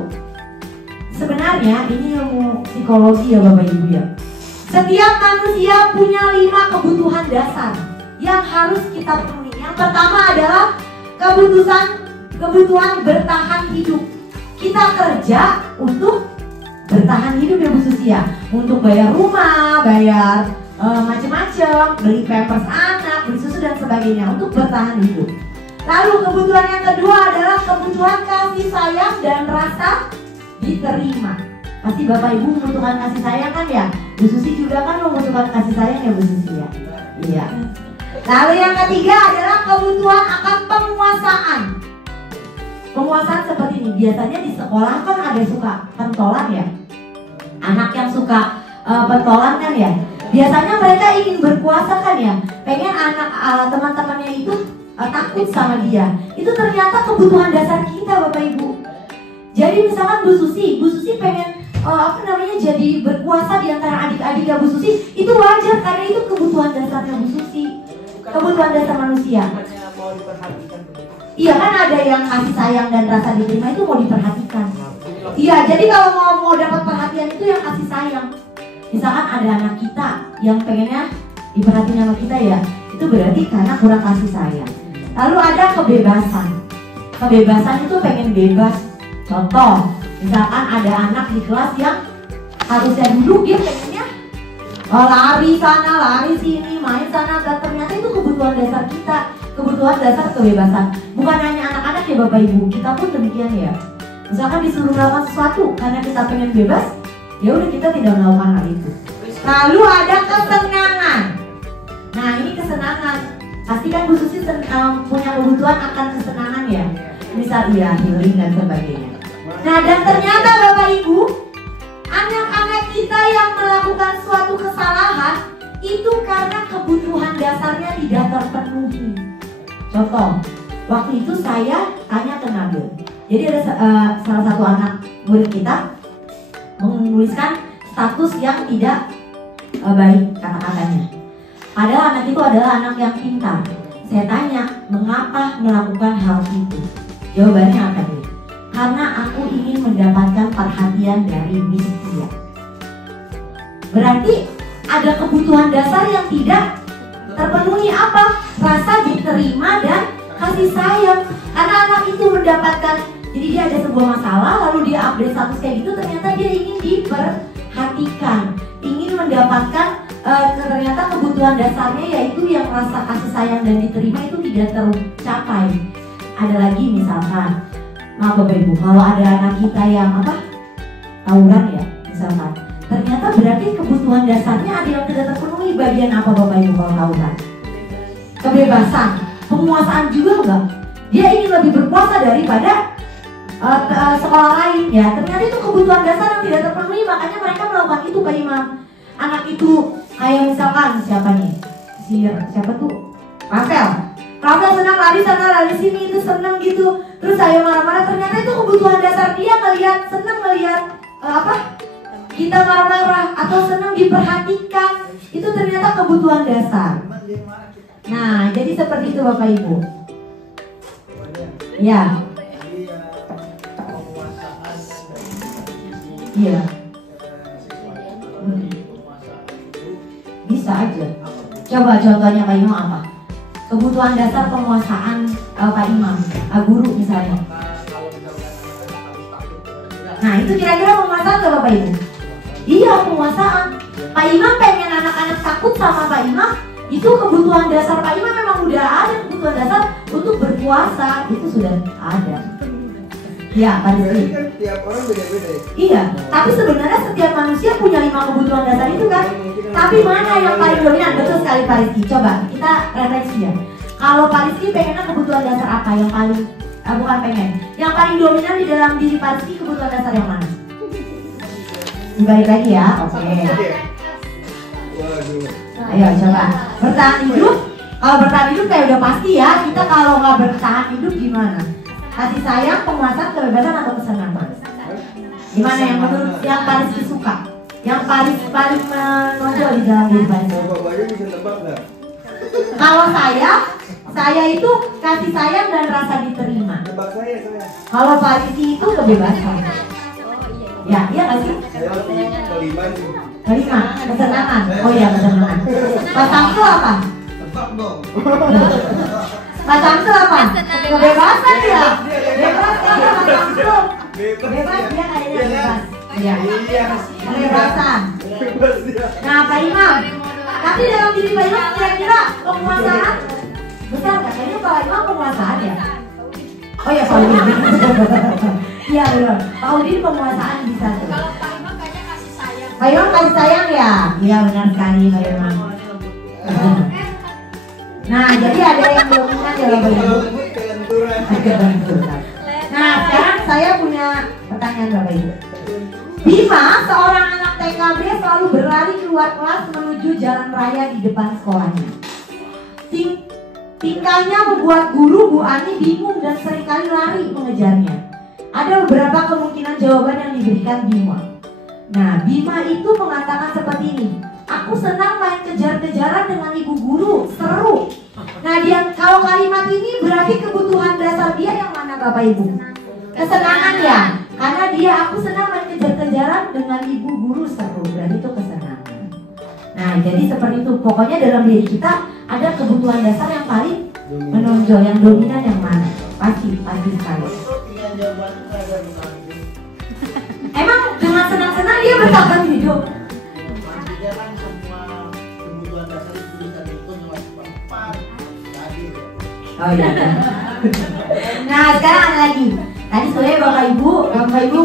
sebenarnya ini ilmu psikologi ya Bapak Ibu ya. Setiap manusia punya 5 kebutuhan dasar yang harus kita penuhi. Yang pertama adalah kebutuhan bertahan hidup. Kita kerja untuk bertahan hidup ya Bu Susi ya. Untuk bayar rumah, bayar macam-macam, beli pampers anak, beli susu dan sebagainya untuk bertahan hidup. Lalu kebutuhan yang kedua adalah kebutuhan kasih sayang dan rasa diterima. Pasti Bapak Ibu membutuhkan kasih sayang kan ya? Bu Susi juga kan membutuhkan kasih sayang ya Bu Susi ya. Iya. Lalu yang ketiga adalah kebutuhan akan penguasaan. Penguasaan seperti ini, biasanya di sekolah kan ada suka pentolan ya. Anak yang suka pentolan kan ya. Biasanya mereka ingin berkuasa kan ya. Pengen anak teman-temannya itu takut sama dia. Itu ternyata kebutuhan dasar kita Bapak Ibu. Jadi misalkan Bu Susi pengen jadi berkuasa di antara adik-adiknya Bu Susi, itu wajar karena itu kebutuhan dasarnya Bu Susi. Kebutuhan dasar manusia. Iya kan ada yang kasih sayang dan rasa diterima itu mau diperhatikan. Iya, jadi kalau mau dapat perhatian itu yang kasih sayang. Misalkan ada anak kita yang pengennya diperhatiin sama kita ya, itu berarti karena kurang kasih sayang. Lalu ada kebebasan. Kebebasan itu pengen bebas. Contoh, misalkan ada anak di kelas yang harusnya duduk, dia pengennya lari sana, lari sini, main sana. Dan ternyata itu kebutuhan dasar kita, kebutuhan dasar kebebasan. Bukan hanya anak-anak ya Bapak Ibu, kita pun demikian ya. Misalkan disuruh melakukan sesuatu karena kita pengen bebas, ya udah kita tidak melakukan hal itu. Lalu ada kesenangan. Nah ini kesenangan. Pasti kan Bu Susi punya kebutuhan akan kesenangan ya. Misal ya healing dan sebagainya. Nah dan ternyata Bapak Ibu, anak-anak kita yang melakukan suatu kesalahan itu karena kebutuhan dasarnya tidak terpenuhi. Contoh, waktu itu saya tanya ke Nabil. Jadi ada salah satu anak murid kita menuliskan status yang tidak baik kata-katanya. Padahal anak itu adalah anak yang pintar. Saya tanya, mengapa melakukan hal itu? Jawabannya apa nih? Karena aku ingin mendapatkan perhatian dari Miss dia. Berarti ada kebutuhan dasar yang tidak terpenuhi apa? Rasa diterima dan kasih sayang. Karena anak itu mendapatkan, jadi dia ada sebuah masalah, lalu dia update status kayak gitu, ternyata dia ingin diperhatikan, ingin mendapatkan ternyata kebutuhan dasarnya yaitu yang rasa kasih sayang dan diterima itu tidak tercapai. Ada lagi misalkan, maaf Bapak Ibu, kalau ada anak kita yang tawuran ya misalkan, ternyata berarti kebutuhan dasarnya ada yang tidak terpenuhi. Bagian apa Bapak Ibu kalau tawuran? Kebebasan, penguasaan juga enggak? Dia ingin lebih berkuasa daripada sekolah lain ya. Ternyata itu kebutuhan dasar yang tidak terpenuhi, makanya mereka melakukan itu Pak Imam. Anak itu kayak misalkan siapa nih? Siapa tuh? Rafael senang lari sana lari sini, itu senang gitu. Terus saya marah-marah, ternyata itu kebutuhan dasar dia senang melihat kita marah-marah atau senang diperhatikan. Itu ternyata kebutuhan dasar. Nah, jadi seperti itu Bapak Ibu. Ya. Iya. Bisa aja. Coba contohnya Pak Imam apa? Kebutuhan dasar penguasaan Pak Imam, guru misalnya. Nah itu kira-kira penguasaan gak Bapak Ibu? Iya penguasaan. Pak Imam pengen anak-anak takut sama Pak Imam. Itu kebutuhan dasar Pak Imam memang udah ada, kebutuhan dasar untuk berkuasa itu sudah ada. Ya Pak Rizky. Kan tiap orang beda-beda ya? Iya, tapi sebenarnya setiap manusia punya 5 kebutuhan dasar itu kan. Tapi mana yang paling dominan? Betul sekali Pak Rizky. Coba kita refleksi ya. Kalau Pak Rizky pengennya kebutuhan dasar apa yang paling bukan pengen, yang paling dominan di dalam diri Pak Rizky kebutuhan dasar yang mana? Dibalik lagi ya, oke. Ayo coba bertahan hidup. Kalau bertahan hidup kayak udah pasti ya. Kita kalau nggak bertahan hidup gimana? Kasih sayang, penguasaan, kebebasan atau kesenangan? Gimana yang menurut yang paling suka? Yang paling menonjol di dalam diri Pak Rizky? Bapaknya bisa tebak nggak? Kalau saya itu kasih sayang dan rasa diterima. Tebak saya. Kalau Pak Rizky itu kebebasan. Ya, iya nggak sih? Saya kelima nih. Kelima, kesenangan. Oh iya kesenangan. Pak Samsul apa? Tebak dong. Pak Samsul apa? Kebebasan ya? Bebas kan Pak Samsul? Bebas dia kayaknya bebas. Iya. Kebebasan. Bebas dia. Nah Pak Imam, tapi dalam diri Pak Imam kira-kira penguasaan besar nggak? Kayaknya Pak Imam penguasaan ya? Oh ya Pak Udin. Iya benar. Pak Udin penguasaan bisa tuh. Kalau Pak Imam kayaknya kasih sayang. Pak Imam kasih sayang ya? Iya benar sekali Pak Imam. Nah, jadi ada yang dominan ya Bapak Ibu. Ada benturan. Nah, sekarang saya punya pertanyaan Bapak Ibu. Bima, seorang anak TKB, selalu berlari keluar kelas menuju jalan raya di depan sekolahnya. Tingkahnya membuat guru Bu Ani bingung dan seringkali lari mengejarnya. Ada beberapa kemungkinan jawaban yang diberikan Bima. Nah, Bima itu mengatakan seperti ini. Aku senang main kejar-kejaran dengan ibu guru, seru. Nah, kalau kalimat ini berarti kebutuhan dasar dia yang mana Bapak Ibu? Kesenangan ya? Karena aku senang main kejar-kejaran dengan ibu guru, seru. Berarti itu kesenangan. Nah, jadi seperti itu. Pokoknya dalam diri kita ada kebutuhan dasar yang paling menonjol, yang dominan yang mana? Pasti sekali. Emang dengan senang-senang dia bertahan hidup? Dia kan semua kebutuhan dasar itu bisa dihitung cuma seperempat tadi. Oh iya. Nah, sekarang ada lagi. Tadi sebenarnya Bapak Ibu itu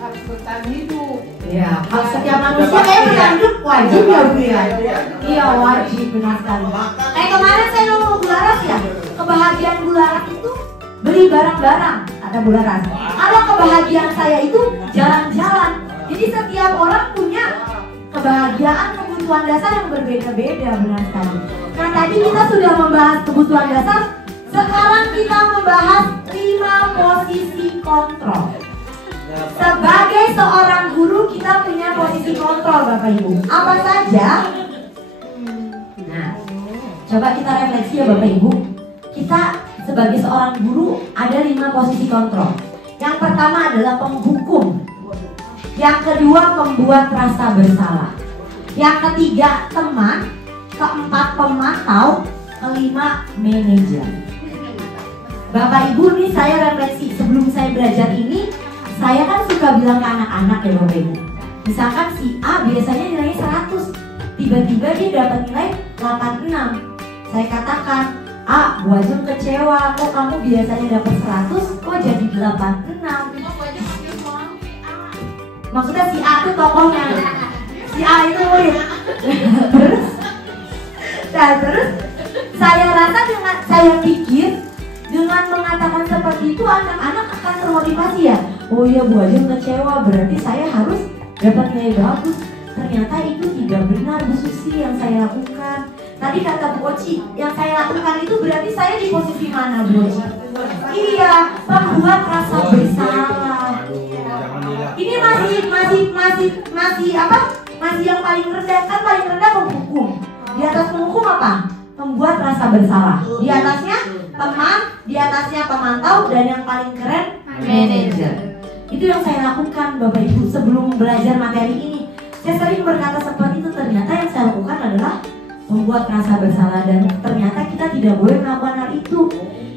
harus bertahan hidup. ya, hak setiap manusia kayak bertahan hidup wajib ya Bu ya? Iya wajib, benar sekali. Kemarin saya ngomong Bu Laras ya, kebahagiaan Bu Laras itu beli barang-barang, kata Bu Laras. Kalau kebahagiaan saya itu jalan-jalan. Jadi setiap orang punya kebahagiaan, kebutuhan dasar yang berbeda-beda, benar sekali. Nah, tadi kita sudah membahas kebutuhan dasar. Sekarang kita membahas 5 posisi kontrol. Sebagai seorang guru kita punya posisi kontrol Bapak Ibu. Apa saja? Nah, coba kita refleksi ya Bapak Ibu. Kita sebagai seorang guru ada 5 posisi kontrol. Yang pertama adalah penghukum. Yang kedua membuat rasa bersalah. Yang ketiga teman. Keempat pemantau. Kelima manajer. Bapak Ibu nih saya refleksi sebelum saya belajar ini, saya kan suka bilang ke anak-anak ya Bapak Ibu. Misalkan si A biasanya nilainya 100, tiba-tiba dia dapat nilai 86. Saya katakan, A, Bu Ajeng kecewa, kok kamu biasanya dapat 100, kok jadi 86. Maksudnya si A itu tokohnya, si A itu murid. terus saya rasa saya pikir dengan mengatakan seperti itu anak-anak akan termotivasi ya. Oh iya Bu Ajeng kecewa, berarti saya harus dapat nilai bagus. Ternyata itu tidak benar Bu Susi yang saya lakukan. Tadi kata Bu Oci, yang saya lakukan itu berarti saya di posisi mana Bu Oci? Iya, membuat rasa bersalah. Ini masih apa? Masih yang paling rendah, kan paling rendah menghukum. Di atas menghukum apa? Membuat rasa bersalah. Di atasnya teman, di atasnya pemantau, dan yang paling keren manajer. Itu yang saya lakukan Bapak Ibu sebelum belajar materi ini. Saya sering berkata seperti itu, ternyata yang saya lakukan adalah membuat rasa bersalah, dan ternyata kita tidak boleh melakukan hal itu.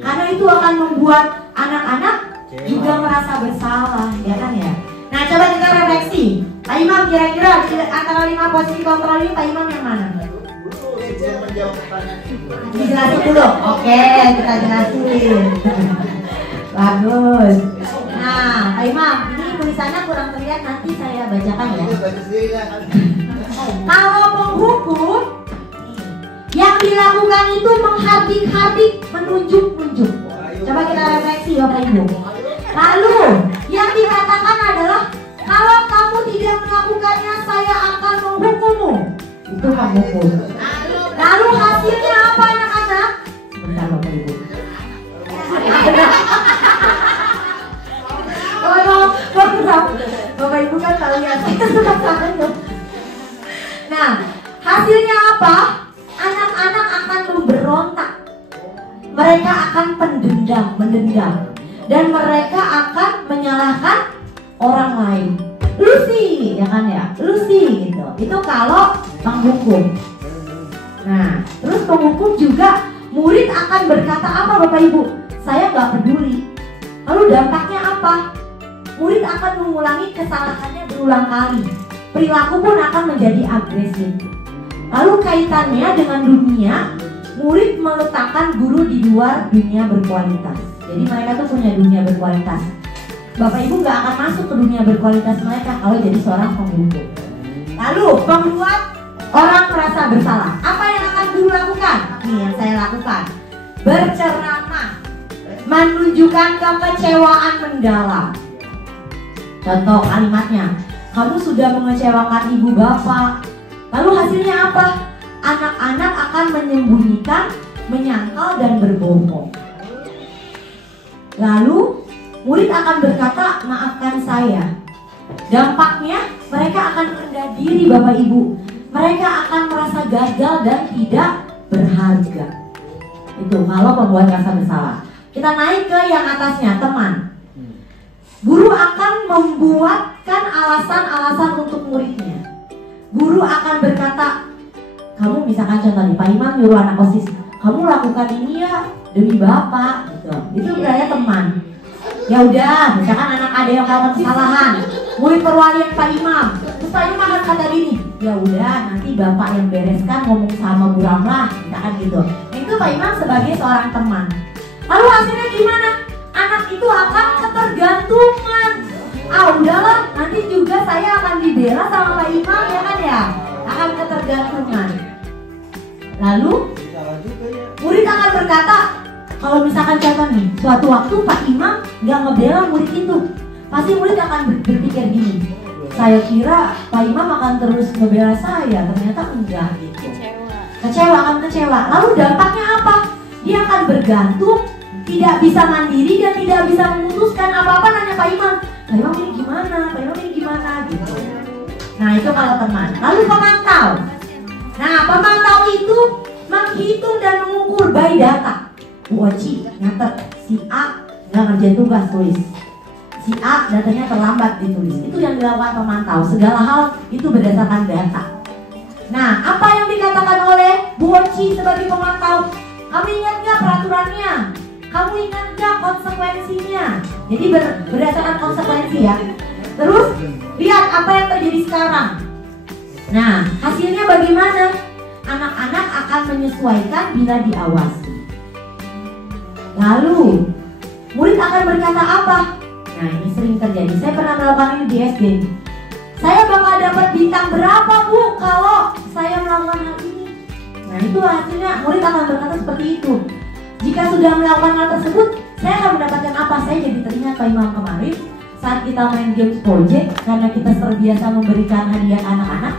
Karena itu akan membuat anak-anak juga merasa bersalah, ya kan ya? Nah, coba kita refleksi. Pak Imam, kira-kira antara 5 posisi kontrol ini Pak Imam yang mana? Saya menjawab pertanyaan itu. Dijelasin dulu. Oke, kita jelasin. Bagus. Nah, Pak Imam, ini tulisannya kurang terlihat, nanti saya bacakan ya. Kalau menghukum, yang dilakukan itu menghardik-hardik, menunjuk-nunjuk. Coba kita refleksi Bapak Ibu. Lalu, yang dikatakan adalah kalau kamu tidak melakukannya, saya akan menghukummu. Itu menghukum. Lalu hasilnya apa anak-anak? Sebentar Bapak Ibu. Bapak Ibu kan tahu ya. Nah, hasilnya apa? Anak-anak akan memberontak. Mereka akan mendendam, dan mereka akan menyalahkan orang lain. Lu sih, ya kan ya? Lu sih gitu. Itu kalau menghukum. Nah, terus penghukum juga murid akan berkata apa Bapak Ibu? Saya nggak peduli. Lalu dampaknya apa? Murid akan mengulangi kesalahannya berulang kali. Perilaku pun akan menjadi agresif. Lalu kaitannya dengan dunia, murid meletakkan guru di luar dunia berkualitas. Jadi mereka tuh punya dunia berkualitas. Bapak Ibu nggak akan masuk ke dunia berkualitas mereka kalau jadi seorang penghukum. Lalu membuat orang merasa bersalah. Apa yang akan guru guru lakukan? Nih yang saya lakukan. Berceramah, menunjukkan kekecewaan mendalam. Contoh kalimatnya, kamu sudah mengecewakan ibu bapak. Lalu hasilnya apa? Anak-anak akan menyembunyikan, menyangkal, dan berbohong. Lalu murid akan berkata, maafkan saya. Dampaknya mereka akan merendah diri Bapak Ibu. Mereka akan merasa gagal dan tidak berharga. Itu kalau pembuat rasa bersalah. Kita naik ke yang atasnya, teman. Guru akan membuatkan alasan-alasan untuk muridnya. Guru akan berkata, kamu misalkan contoh nih, Pak Imam nyuruh anak OSIS, kamu lakukan ini ya demi Bapak gitu. Itu berarti teman. Ya udah, misalkan anak ada yang melakukan kesalahan, murid perwalian Pak Imam, terus Pak Imam akan kata gini, ya udah nanti Bapak yang bereskan, ngomong sama Bu Ramlah, misalkan gitu. Itu Pak Imam sebagai seorang teman. Lalu hasilnya gimana? Anak itu akan ketergantungan. Ah udahlah, nanti juga saya akan dibela sama Pak Imam ya kan ya, akan ketergantungan. Lalu murid akan berkata, kalau misalkan contoh nih, suatu waktu Pak Imam nggak ngebela murid itu, pasti murid akan berpikir gini, saya kira Pak Imam akan terus ngebela saya, ternyata enggak gitu. Kecewa akan kecewa. Lalu dampaknya apa? Dia akan bergantung, tidak bisa mandiri dan tidak bisa memutuskan apa-apa, nanya Pak Imam. Pak Imam ini gimana? Pak Imam ini gimana? Gitu. Nah itu kalau teman. Lalu pemantau. Nah pemantau itu menghitung dan mengukur by data. Bu Oci nyatet si A nggak ngerjain tugas, tulis. Si A datanya terlambat, ditulis. Itu yang dilakukan pemantau. Segala hal itu berdasarkan data. Nah apa yang dikatakan oleh Bu Oci sebagai pemantau? Kamu ingat nggak peraturannya? Kamu ingat nggak konsekuensinya? Jadi berdasarkan konsekuensi ya. Terus lihat apa yang terjadi sekarang. Nah hasilnya bagaimana? Anak-anak akan menyesuaikan bila diawasi. Lalu murid akan berkata apa? Nah ini sering terjadi. Saya pernah melakukan ini di SD. Saya bakal dapat bintang berapa Bu kalau saya melakukan hal ini? Nah itu hasilnya murid akan berkata seperti itu. Jika sudah melakukan hal tersebut, saya akan mendapatkan apa? Saya jadi teringat Pak Imam kemarin saat kita main games project, karena kita terbiasa memberikan hadiah anak-anak.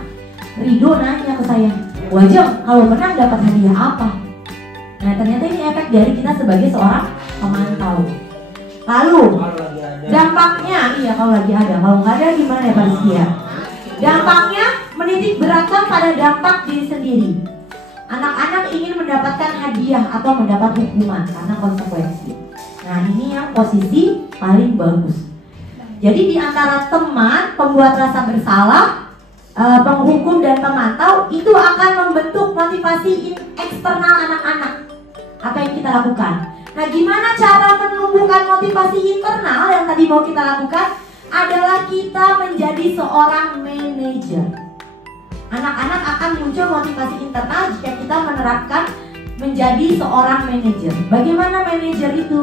Rido nanya ke saya, Wajeng kalau menang dapat hadiah apa? Nah ternyata ini efek dari kita sebagai seorang pemantau. Lalu dampaknya, iya kalau lagi ada, kalau nggak ada gimana ya Pak Rizky ya? Dampaknya menitik beratkan pada dampak diri sendiri. Anak-anak ingin mendapatkan hadiah atau mendapat hukuman karena konsekuensi. Nah ini yang posisi paling bagus. Jadi di antara teman, pembuat rasa bersalah, penghukum dan pemantau itu akan membentuk motivasi eksternal anak-anak. Apa yang kita lakukan? Nah gimana cara menumbuhkan motivasi internal yang tadi mau kita lakukan? Adalah kita menjadi seorang manajer. Anak-anak akan muncul motivasi internal jika kita menerapkan menjadi seorang manajer. Bagaimana manajer itu?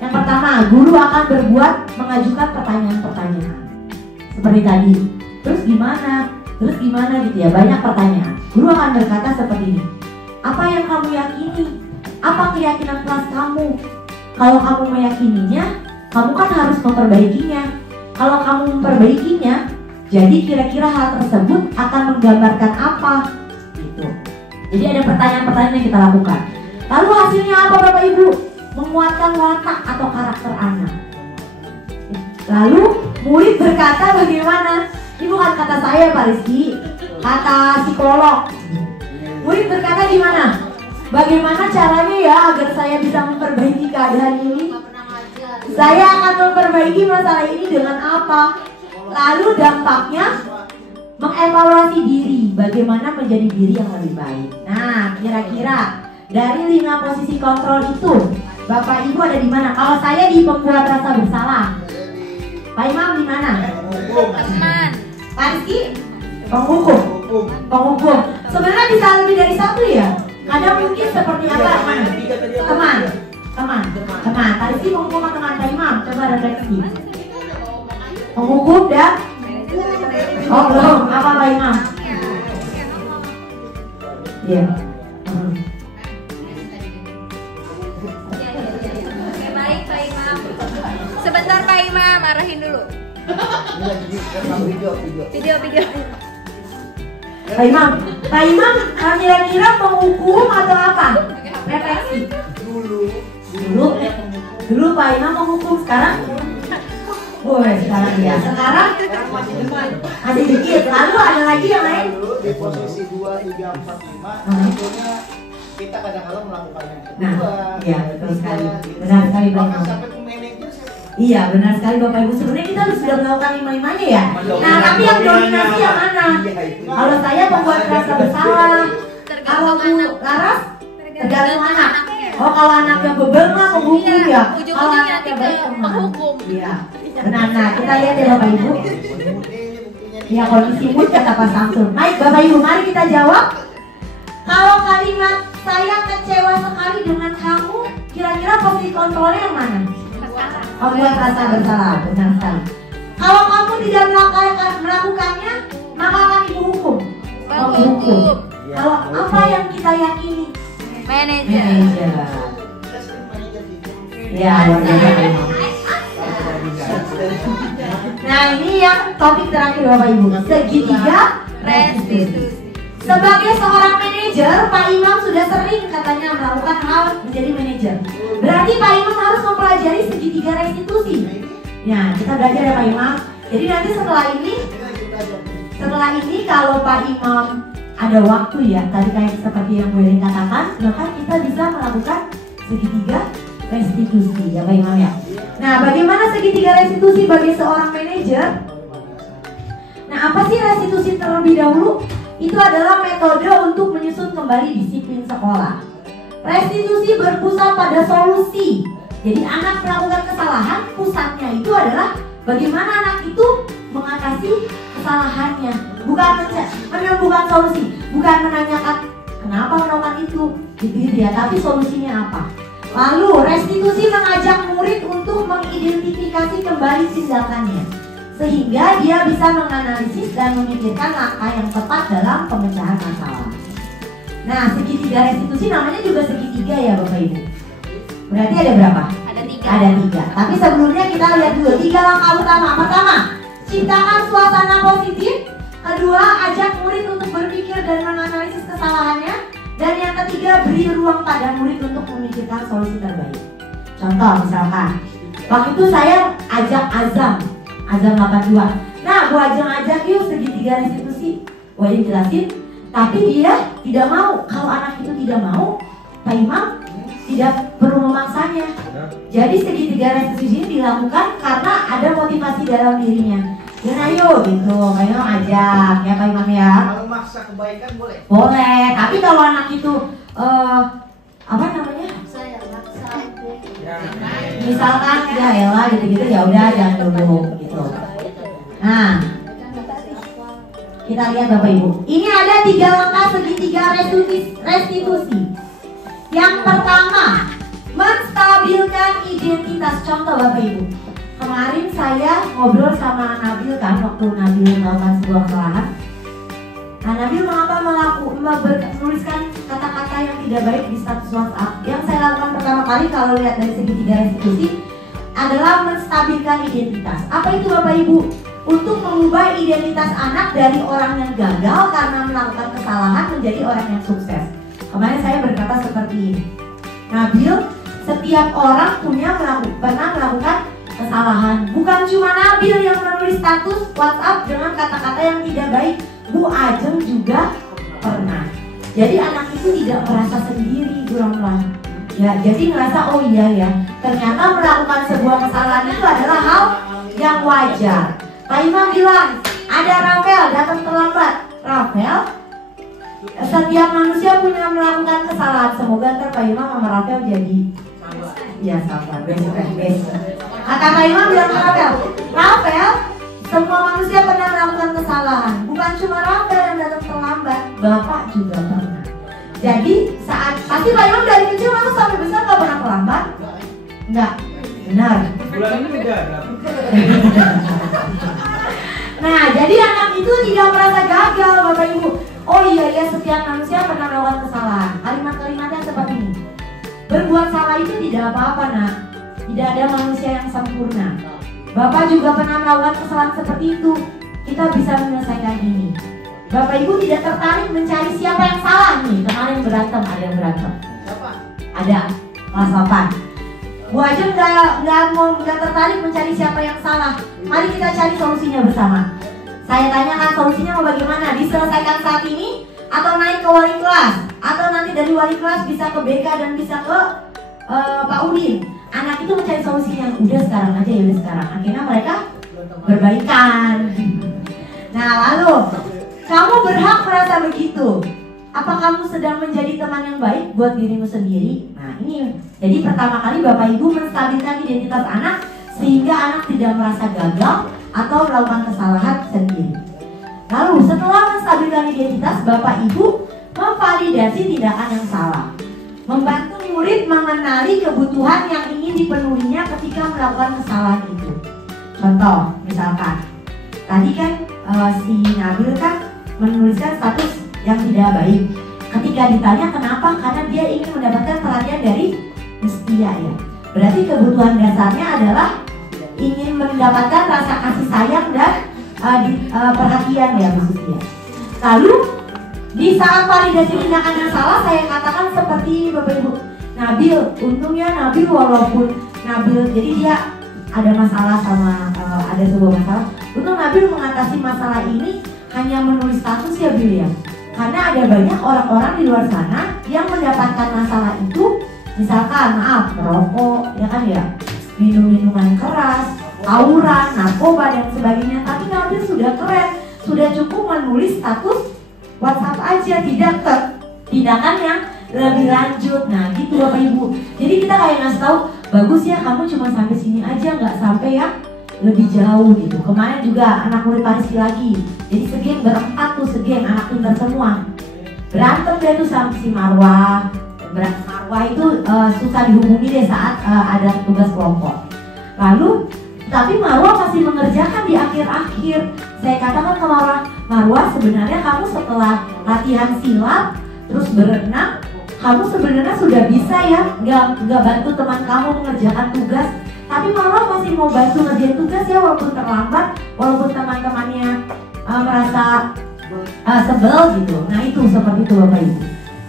Yang pertama, guru akan berbuat mengajukan pertanyaan-pertanyaan seperti tadi. Terus gimana? Terus gimana gitu ya, banyak pertanyaan. Guru akan berkata seperti ini, apa yang kamu yakini? Apa keyakinan kelas kamu? Kalau kamu meyakininya, kamu kan harus memperbaikinya. Kalau kamu memperbaikinya, jadi kira-kira hal tersebut akan menggambarkan apa? Gitu. Jadi ada pertanyaan-pertanyaan yang kita lakukan. Lalu hasilnya apa Bapak Ibu? Menguatkan watak atau karakter anak. Lalu murid berkata bagaimana? Ini bukan kata saya Pak Rizky, kata psikolog. Murid berkata gimana? Bagaimana caranya ya agar saya bisa memperbaiki keadaan ini? Saya akan memperbaiki masalah ini dengan apa? Lalu dampaknya mengevaluasi diri, bagaimana menjadi diri yang lebih baik. Nah, kira-kira dari 5 posisi kontrol itu, Bapak Ibu ada di mana? Kalau saya di pembuat rasa bersalah, Pak Imam di mana? Teman. Pak Rizky? Penghukum. Penghukum. Sebenarnya bisa lebih dari satu ya. Kadang mungkin seperti apa? Teman. Pak Rizky penghukum atau teman Pak Imam? Coba refleksi. Penghukum dan oh belum. Apa Pak Imam? Iya. arahin dulu. Ini lagi rekam video. Video. Pak Imam, kira-kira menghukum atau apa? Refleksi. Dulu Pak Imam menghukum, sekarang? Sekarang ya. Sekarang masih dikit. Lalu ada lagi yang lain? Di posisi 2, 3, 4, 5 sebetulnya kita kadang-kadang melakukan yang kedua. Nah, iya betul sekali. Benar sekali Pak Bahkan Imam. sampai ke manajer Iya benar sekali Bapak Ibu. Sebenarnya kita sudah melakukan lima-limanya ya. Nah tapi yang dominasi yang mana? Kalau saya membuat rasa bersalah. Kalau Bu Laras tergantung anak. Oh kalau anaknya bebel mah menghukum ya. Kalau anaknya baik menghukum. Iya. Benar. Nah kita lihat ya Bapak Ibu. Ya kondisi mood kata Pak Samsul. Baik Bapak Ibu, mari kita jawab. Kalau kalimat saya kecewa sekali dengan kamu, kira-kira posisi kontrolnya yang mana? Membuat rasa bersalah, benar sekali. Kalau kamu tidak melakukannya, maka akan ibu hukum. Hukum. Kalau apa yang kita yakini? Manajer. Ya, luar biasa. Nah ini yang topik terakhir Bapak Ibu, segitiga restitusi. Sebagai seorang manajer, Pak Imam sudah sering katanya melakukan hal menjadi manajer. Berarti Pak Imam harus mempelajari segitiga restitusi. Ya, kita belajar ya Pak Imam. Jadi nanti setelah ini kalau Pak Imam ada waktu ya, tadi kayak seperti yang Bu Elin katakan, maka kita bisa melakukan segitiga restitusi ya Pak Imam ya. Nah, bagaimana segitiga restitusi bagi seorang manajer? Nah, apa sih restitusi terlebih dahulu? Itu adalah metode untuk menyusun kembali disiplin sekolah. Restitusi berpusat pada solusi. Jadi anak melakukan kesalahan, pusatnya itu adalah bagaimana anak itu mengatasi kesalahannya. Bukan solusi, bukan menanyakan kenapa melakukan itu, gitu ya. Tapi solusinya apa? Lalu restitusi mengajak murid untuk mengidentifikasi kembali tindakannya, sehingga dia bisa menganalisis dan memikirkan langkah yang tepat dalam pemecahan masalah. Nah, segitiga restitusi namanya juga segitiga ya Bapak Ibu. Berarti ada berapa? Ada 3. Ada 3. Tapi sebelumnya kita lihat dulu 3 langkah utama. Pertama, ciptakan suasana positif. Kedua, ajak murid untuk berpikir dan menganalisis kesalahannya. Dan yang ketiga, beri ruang pada murid untuk memikirkan solusi terbaik. Contoh misalkan, waktu itu saya ajak Azam 82. Nah, Bu ajak yuk segitiga restitusi. Bu jelasin, tapi dia tidak mau. Kalau anak itu tidak mau, Pak Imam tidak perlu memaksanya. Jadi segitiga restitusi ini dilakukan karena ada motivasi dalam dirinya. Dan ayo gitu, Pak Imam ajak ya Pak Imam ya. Kalau maksa kebaikan boleh? Boleh, tapi kalau anak itu apa namanya? Saya maksa. Misalkan ya Ella gitu-gitu ya udah jangan dulu gitu. Nah, kita lihat Bapak Ibu. Ini ada 3 langkah segitiga restitusi. Yang pertama, menstabilkan identitas. Contoh Bapak Ibu. Kemarin saya ngobrol sama Nabil kan waktu Nabil melakukan sebuah kesalahan. Nah, Nabil mengapa menuliskan kata-kata yang tidak baik di status WhatsApp? Yang saya lakukan pertama kali kalau lihat dari segitiga restitusi adalah menstabilkan identitas. Apa itu Bapak Ibu? Untuk mengubah identitas anak dari orang yang gagal karena melakukan kesalahan menjadi orang yang sukses. Kemarin saya berkata seperti ini. Nabil, setiap orang pernah melakukan kesalahan. Bukan cuma Nabil yang menulis status WhatsApp dengan kata-kata yang tidak baik. Bu Ajeng juga pernah. Jadi anak itu tidak merasa sendiri kurang-kurang. Ya, jadi ngerasa oh iya ya, ternyata melakukan sebuah kesalahan itu adalah hal yang wajar. Pak Imam bilang, ada Rafael datang terlambat. Rafael, setiap manusia punya melakukan kesalahan. Semoga ntar Pak Imam sama Rafael jadi ya sabar, best. Kata Pak Imam bilang ke Rafael, semua manusia pernah melakukan kesalahan. Bukan cuma Rafael yang datang terlambat, Bapak juga pernah. Jadi pasti Pak Imam dari kecil atau sampai besar gak pernah terlambat? Enggak, benar. Bulan ini udah ada. Nah, jadi anak itu tidak merasa gagal Bapak Ibu. Oh iya, setiap manusia pernah melakukan kesalahan. Kalimat-kalimatnya seperti ini. Berbuat salah itu tidak apa-apa nak. Tidak ada manusia yang sempurna. Bapak juga pernah melakukan kesalahan seperti itu. Kita bisa menyelesaikan ini. Bapak Ibu tidak tertarik mencari siapa yang salah nih. Kemarin berantem, ada yang berantem. Siapa? Ada, kelas 8. Bu Ajeng nggak tertarik mencari siapa yang salah. Mari kita cari solusinya bersama. Saya tanyakan solusinya mau bagaimana? Diselesaikan saat ini atau naik ke wali kelas? Atau nanti dari wali kelas bisa ke BK dan bisa ke Pak Udin? Anak itu mencari solusinya. Udah sekarang aja ya, udah sekarang. Akhirnya mereka berbaikan. Nah lalu, kamu berhak merasa begitu. Apa kamu sedang menjadi teman yang baik buat dirimu sendiri? Nah ini, jadi pertama kali Bapak Ibu menstabilkan identitas anak sehingga anak tidak merasa gagal atau melakukan kesalahan sendiri. Lalu setelah menstabilkan identitas, Bapak Ibu memvalidasi tindakan yang salah, membantu murid mengenali kebutuhan yang ingin dipenuhinya ketika melakukan kesalahan itu. Contoh, misalkan tadi kan si Nabil kan menuliskan status yang tidak baik. Ketika ditanya kenapa, karena dia ingin mendapatkan perhatian dari Mustia ya. Berarti kebutuhan dasarnya adalah ingin mendapatkan rasa kasih sayang dan perhatian ya Mustia. Lalu di saat validasi tindakan yang salah, saya katakan seperti ini Bapak Ibu. Nabil, untungnya Nabil walaupun Nabil jadi dia ada masalah sama ada sebuah masalah. Untung Nabil mengatasi masalah ini hanya menulis status ya Bil ya. Karena ada banyak orang-orang di luar sana yang mendapatkan masalah itu, misalkan maaf merokok ya kan ya, minum minuman keras, tawuran, narkoba dan sebagainya. Tapi Nabil sudah keren, sudah cukup menulis status WhatsApp aja, tidak ke tindakan yang lebih lanjut. Nah gitu Bapak Ibu. Jadi kita kayak ngasih tahu, bagus ya kamu cuma sampai sini aja, nggak sampai ya lebih jauh gitu. Kemarin juga anak murid Pariski lagi. Jadi segeng berempat tuh, segeng anak pintar semua. Berantem dia tuh sama si Marwah. Marwah itu susah dihubungi deh saat ada tugas kelompok. Lalu tapi Marwah masih mengerjakan di akhir-akhir. Saya katakan ke Marwah, sebenarnya kamu setelah latihan silat terus berenang, kamu sebenarnya sudah bisa ya nggak bantu teman kamu mengerjakan tugas. Tapi Marwah masih mau bantu ngerjain tugas ya walaupun terlambat, walaupun teman-temannya merasa sebel gitu. Nah itu seperti itu Bapak Ibu.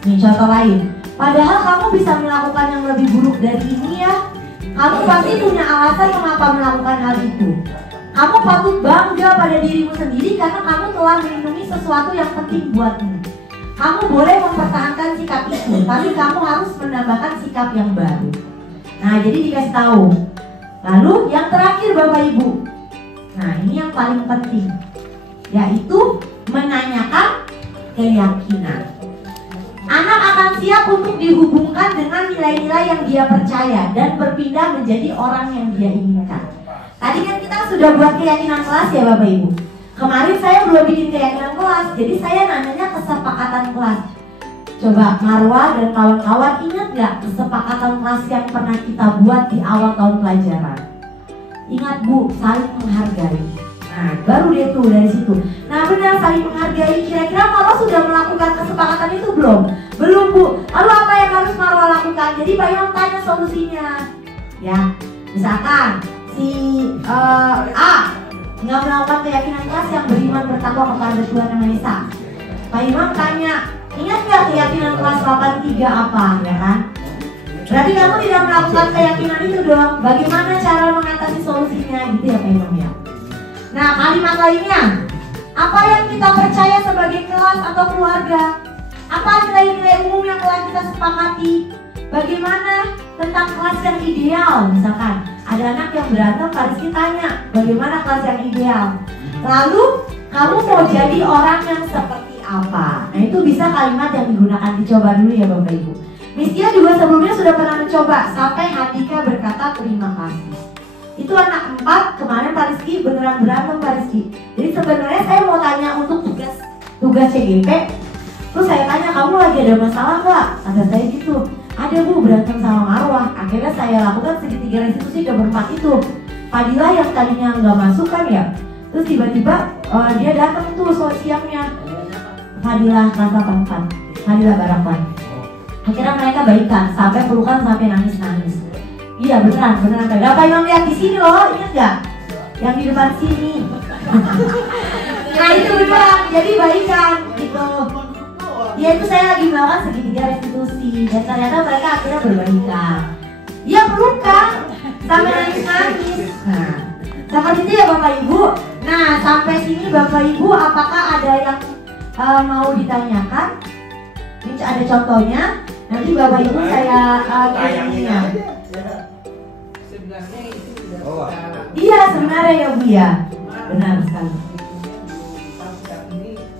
Nih contoh lain. Padahal kamu bisa melakukan yang lebih buruk dari ini ya. Kamu pasti punya alasan mengapa melakukan hal itu. Kamu patut bangga pada dirimu sendiri karena kamu telah melindungi sesuatu yang penting buatmu. Kamu boleh mempertahankan sikap itu, tapi kamu harus menambahkan sikap yang baru. Nah jadi dikasih tahu. Lalu yang terakhir Bapak Ibu, nah ini yang paling penting, yaitu menanyakan keyakinan. Anak akan siap untuk dihubungkan dengan nilai-nilai yang dia percaya dan berpindah menjadi orang yang dia inginkan. Tadi kan kita sudah buat keyakinan kelas ya Bapak Ibu. Kemarin saya belum bikin keyakinan kelas, jadi saya nanyanya kesepakatan kelas. Coba Marwah dan kawan-kawan ingat nggak kesepakatan kelas yang pernah kita buat di awal tahun pelajaran? Ingat Bu, saling menghargai. Nah baru dia tuh dari situ. Nah benar, saling menghargai. Kira-kira Marwah sudah melakukan kesepakatan itu belum? Belum Bu. Lalu apa yang harus Marwah lakukan? Jadi Pak Imam tanya solusinya. Ya, misalkan si A nggak melakukan keyakinan kelas yang beriman bertakwa kepada Tuhan Yang Maha Esa. Pak Imam tanya, ingat nggak keyakinan kelas 83 apa, ya kan? Berarti kamu tidak melakukan keyakinan itu dong. Bagaimana cara mengatasi solusinya, gitu ya Pak Imam ya? Nah kalimat lainnya, apa yang kita percaya sebagai kelas atau keluarga? Apa nilai-nilai umum yang telah kita sepakati? Bagaimana tentang kelas yang ideal? Misalkan ada anak yang berantem, Pak Rizky tanya, bagaimana kelas yang ideal? Lalu kamu mau jadi orang yang seperti apa? Nah itu bisa kalimat yang digunakan, dicoba dulu ya Bapak Ibu. Miss Tia juga sebelumnya sudah pernah mencoba, sampai Handika berkata terima kasih. Itu anak 4, kemarin Pak Rizky beneran berantem Pak Rizky. Jadi sebenarnya saya mau tanya untuk tugas CGP. Terus saya tanya, kamu lagi ada masalah nggak? Kata saya gitu, ada Bu, berantem sama Marwah. Akhirnya saya lakukan segitiga restitusi ke berempat itu. Fadilah yang tadinya nggak masuk kan ya, terus tiba-tiba dia datang tuh siangnya. Fadilah kelas 84, Fadilah Barapan. Akhirnya mereka baikan, sampai pelukan, sampai nangis-nangis. Iya beneran. Bapak Imam lihat di sini loh, ingat nggak? yang di depan sini. Nah itu beneran, jadi baikan gitu. Ya itu saya lagi melakukan segitiga restitusi dan ternyata mereka akhirnya berbaikan. Ya pelukan sampai nangis-nangis. Nah, seperti itu ya Bapak Ibu. Nah sampai sini Bapak Ibu, apakah ada yang mau ditanyakan? Ini ada contohnya. Nanti Bapak Ibu saya kirimnya. Sebenarnya itu tidak Oh. Iya sebenarnya ya Bu ya. Benar sekali.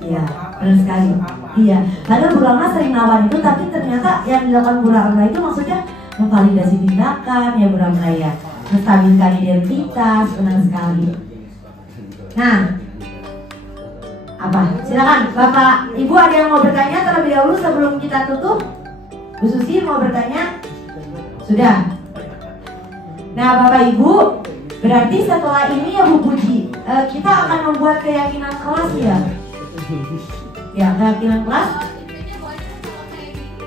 Iya, benar sekali. Iya, padahal Bu Rama sering lawan itu, tapi ternyata yang dilakukan Bu Rama itu maksudnya memvalidasi tindakan ya Bu Rama ya, menstabilkan identitas, benar sekali. Nah, apa? Silakan Bapak Ibu, ada yang mau bertanya terlebih dahulu sebelum kita tutup? Bu Susi mau bertanya? Sudah. Nah Bapak Ibu, berarti setelah ini ya Bu Puji, kita akan membuat keyakinan kelas ya. Ya, keyakinan kelas. Intinya buatnya kalau kayak gini.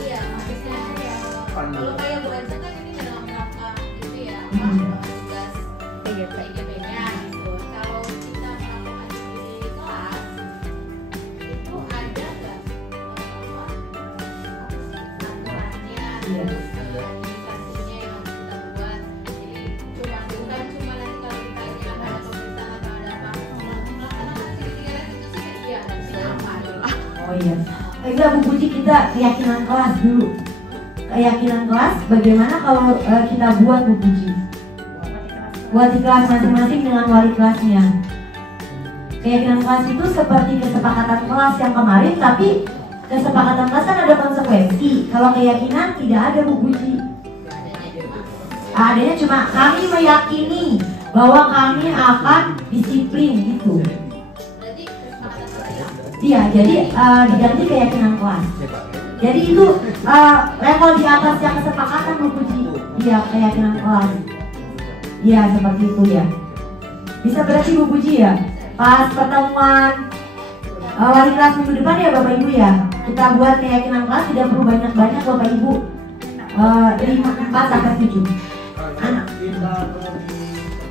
Iya, maksudnya ya. Kalau kayak Bu Elsa kan ini dalam rangka itu ya, tugas PGP-nya gitu. Kalau kita melakukan di kelas, itu ada nggak aturannya, terus administrasinya yang harus kita buat. Jadi bukan cuma nanti kalau ditanya ada pemeriksaan atau ada apa, melaksanakan segitiga restitusi kan iya, tapi apa gitu. Oh iya. Enggak Bu Puji, kita keyakinan kelas dulu. Keyakinan kelas bagaimana kalau kita buat Bu Puji? Buat di kelas masing-masing dengan wali kelasnya. Keyakinan kelas itu seperti kesepakatan kelas yang kemarin, tapi kesepakatan kelas kan ada konsekuensi. Kalau keyakinan tidak ada Bu Puji. Adanya cuma kami meyakini bahwa kami akan disiplin gitu. Berarti kesepakatan kelas ya. Iya, jadi diganti keyakinan kelas. Jadi itu level di atasnya kesepakatan Bu Puji. Iya, keyakinan kelas. Iya, seperti itu ya. Bisa berarti Bu Puji ya. Pas pertemuan wali kelas minggu depan ya Bapak Ibu ya. Kita buat keyakinan kelas, tidak perlu banyak-banyak Bapak Ibu. 4-7 anak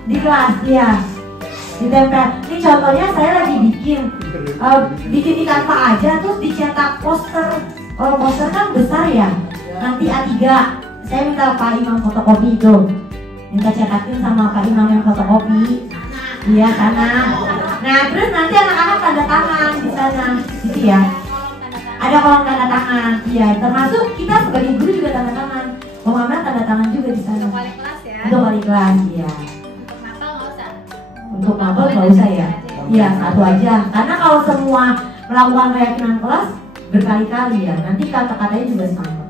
di kelas ya. Ditempel. Ini contohnya saya lagi bikin di Canva aja, terus dicetak poster. Kalau poster kan besar ya, nanti A3 saya minta Pak Imam fotokopi itu, minta cetakin sama Pak Imam yang fotokopi. Iya sana. Nah terus nanti anak-anak tanda tangan di sana, gitu ya. Ada kolom tanda tangan, iya. Termasuk kita sebagai guru juga tanda tangan. Muhammad tanda tangan juga di sana. Untuk wali kelas ya. Untuk wali kelas, iya. Untuk mapel nggak usah. Untuk mapel nggak usah ya. Iya, satu aja. Karena kalau semua melakukan keyakinan kelas berkali-kali ya, nanti kata-katanya juga sama.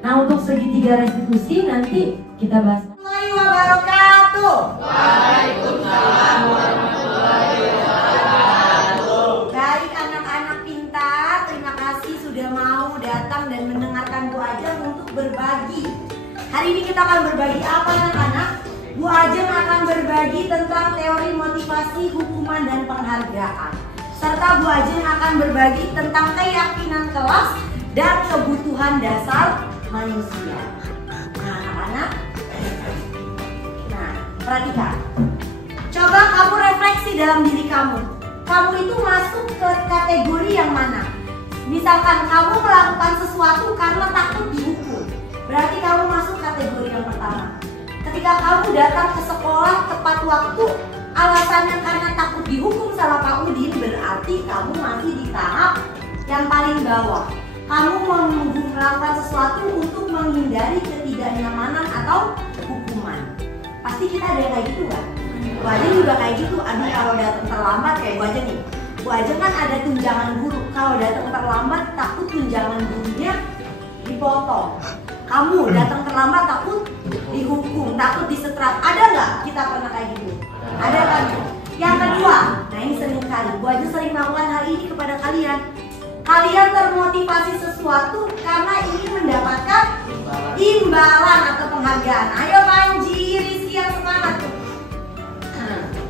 Nah untuk segitiga restitusi nanti kita bahas. Assalamualaikum wabarakatuh. Waalaikumsalam warahmatullahi wabarakatuh. Baik anak-anak pintar, terima kasih sudah mau datang dan mendengarkan Bu Ajeng untuk berbagi. Hari ini kita akan berbagi apa anak-anak? Bu Ajeng akan berbagi tentang teori motivasi, hukuman, dan penghargaan. Serta Bu Ajeng akan berbagi tentang keyakinan kelas dan kebutuhan dasar manusia. Nah anak-anak, nah perhatikan. Coba kamu refleksi dalam diri kamu. Kamu itu masuk ke kategori yang mana? Misalkan kamu melakukan sesuatu karena takut dihukum, berarti kamu masuk kategori yang pertama. Ketika kamu datang ke sekolah tepat waktu, alasannya karena takut dihukum sama Pak Udin, berarti kamu masih di tahap yang paling bawah. Kamu melakukan sesuatu untuk menghindari ketidaknyamanan atau hukuman. Pasti kita ada yang kayak gitu kan? Bu Ajeng juga kayak gitu. Aduh kalau datang terlambat kayak Bu Ajeng nih. Bu Ajeng kan ada tunjangan guru. Kalau datang terlambat takut tunjangan gurunya dipotong. Kamu datang terlambat takut dihukum, takut disetrap. Ada nggak kita pernah kayak gitu? Ada kan? Yang kedua, nah ini sering kali. Bu Ajeng sering melakukan hal ini kepada kalian. Kalian termotivasi sesuatu karena ingin mendapatkan imbalan atau penghargaan. Ayo Panji, Rizky yang semangat tuh.